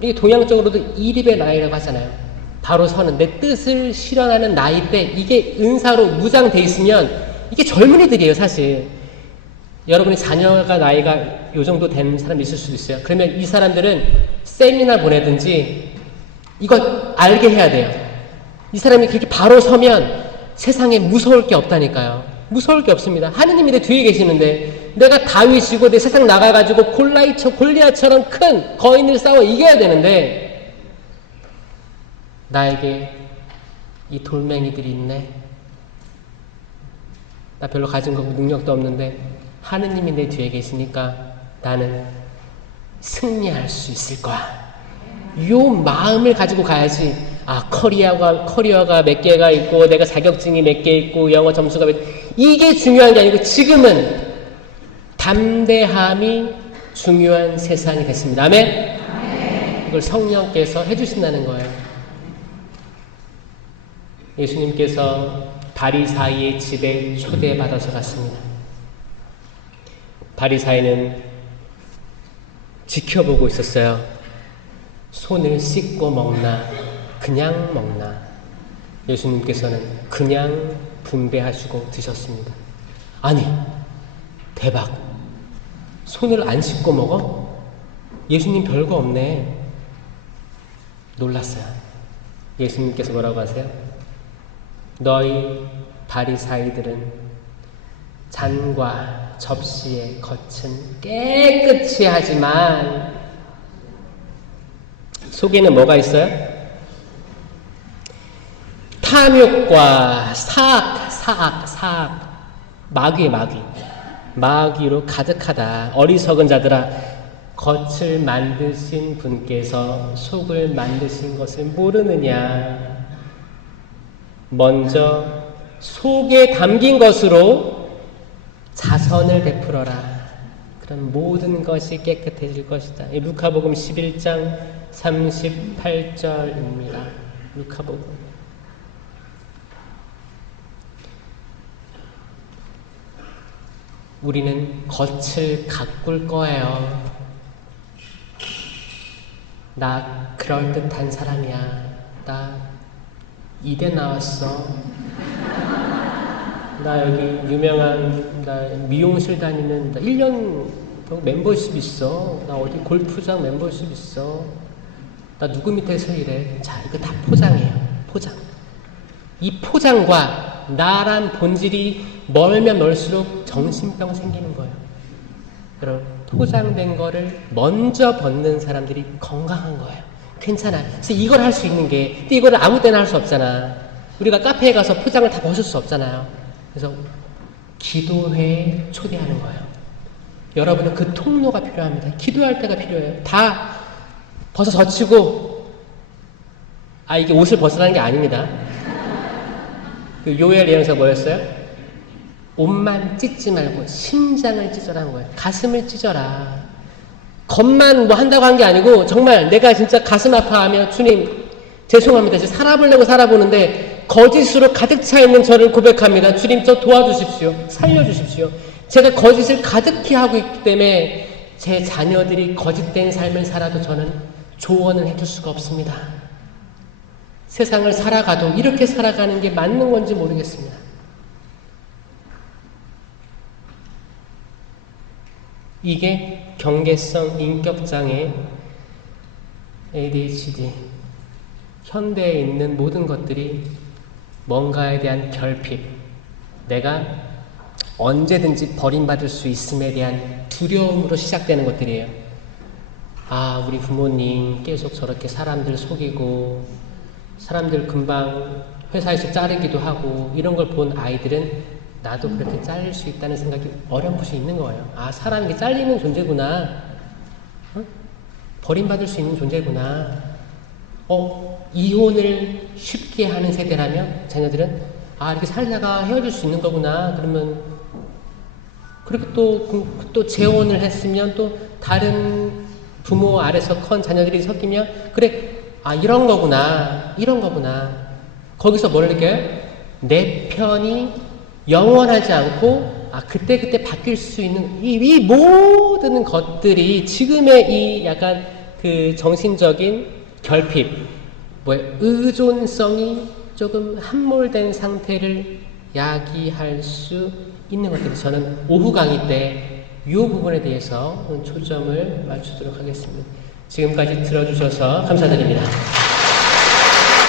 이게 동양적으로도 이립의 나이라고 하잖아요. 바로 30. 내 뜻을 실현하는 나이 때 이게 은사로 무장돼 있으면 이게 젊은이들이에요, 사실. 여러분이 자녀가 나이가 요 정도 된 사람이 있을 수도 있어요. 그러면 이 사람들은 세미나 보내든지 이거 알게 해야 돼요. 이 사람이 그렇게 바로 서면 세상에 무서울 게 없다니까요. 무서울 게 없습니다. 하느님이 내 뒤에 계시는데 내가 다윗이고 내 세상 나가가지고 골리앗처럼 큰 거인을 싸워 이겨야 되는데 나에게 이 돌멩이들이 있네. 나 별로 가진 거고 능력도 없는데 하느님이 내 뒤에 계시니까 나는 승리할 수 있을 거야. 요 마음을 가지고 가야지. 커리어가 몇 개가 있고 내가 자격증이 몇 개 있고 영어 점수가 이게 중요한 게 아니고 지금은 담대함이 중요한 세상이 됐습니다. 아멘? 이걸 성령께서 해주신다는 거예요. 예수님께서 바리사이의 집에 초대받아서 갔습니다. 바리사이는 지켜보고 있었어요. 손을 씻고 먹나 그냥 먹나. 예수님께서는 그냥 분배하시고 드셨습니다. 아니 대박, 손을 안 씻고 먹어? 예수님 별거 없네. 놀랐어요. 예수님께서 뭐라고 하세요? 너희 바리사이들은 잔과 접시의 겉은 깨끗이 하지만 속에는 뭐가 있어요? 탐욕과 사악, 마귀로 가득하다. 어리석은 자들아, 겉을 만드신 분께서 속을 만드신 것을 모르느냐. 먼저 속에 담긴 것으로 자선을 베풀어라. 그럼 모든 것이 깨끗해질 것이다. 루카복음 11장 38절입니다. 루카복음. 우리는 겉을 가꿀 거예요. 나 그럴듯한 사람이야. 나 이대 나왔어. 나 여기 유명한 나 미용실 다니는 나 1년 멤버십 있어. 나 어디 골프장 멤버십 있어. 나 누구 밑에서 일해. 자, 이거 다 포장이에요. 포장. 이 포장과 나란 본질이 멀면 멀수록 정신병 생기는 거예요. 여러분, 포장된 거를 먼저 벗는 사람들이 건강한 거예요. 괜찮아. 그래서 이걸 할 수 있는 게, 근데 이거를 아무 때나 할 수 없잖아. 우리가 카페에 가서 포장을 다 벗을 수 없잖아요. 그래서 기도회에 초대하는 거예요. 여러분은 그 통로가 필요합니다. 기도할 때가 필요해요. 다 벗어 젖히고, 이게 옷을 벗으라는 게 아닙니다. 그 요엘 예언서 뭐였어요? 옷만 찢지 말고 심장을 찢어라는 거예요. 가슴을 찢어라. 겉만 뭐 한다고 한 게 아니고 정말 내가 진짜 가슴 아파하며 주님 죄송합니다. 제가 살아보려고 살아보는데 거짓으로 가득 차 있는 저를 고백합니다. 주님 저 도와주십시오. 살려주십시오. 제가 거짓을 가득히 하고 있기 때문에 제 자녀들이 거짓된 삶을 살아도 저는 조언을 해줄 수가 없습니다. 세상을 살아가도 이렇게 살아가는 게 맞는 건지 모르겠습니다. 이게 경계성 인격장애, ADHD, 현대에 있는 모든 것들이 뭔가에 대한 결핍, 내가 언제든지 버림받을 수 있음에 대한 두려움으로 시작되는 것들이에요. 우리 부모님 계속 저렇게 사람들 속이고 사람들 금방 회사에서 자르기도 하고 이런 걸 본 아이들은 나도 그렇게 잘릴 수 있다는 생각이 어렴풋이 있는 거예요. 사람이 잘리는 존재구나. 버림받을 수 있는 존재구나. 이혼을 쉽게 하는 세대라면 자녀들은 이렇게 살다가 헤어질 수 있는 거구나. 그러면 그리고 또 재혼을 했으면 또 다른 부모 아래서 커 자녀들이 섞이면 그래 이런 거구나. 이런 거구나. 거기서 뭘 느껴요? 내 편이 영원하지 않고 그때그때 바뀔 수 있는 이 모든 것들이 지금의 이 약간 그 정신적인 결핍, 의존성이 조금 함몰된 상태를 야기할 수 있는 것들이 저는 오후 강의 때 이 부분에 대해서 초점을 맞추도록 하겠습니다. 지금까지 들어주셔서 감사드립니다.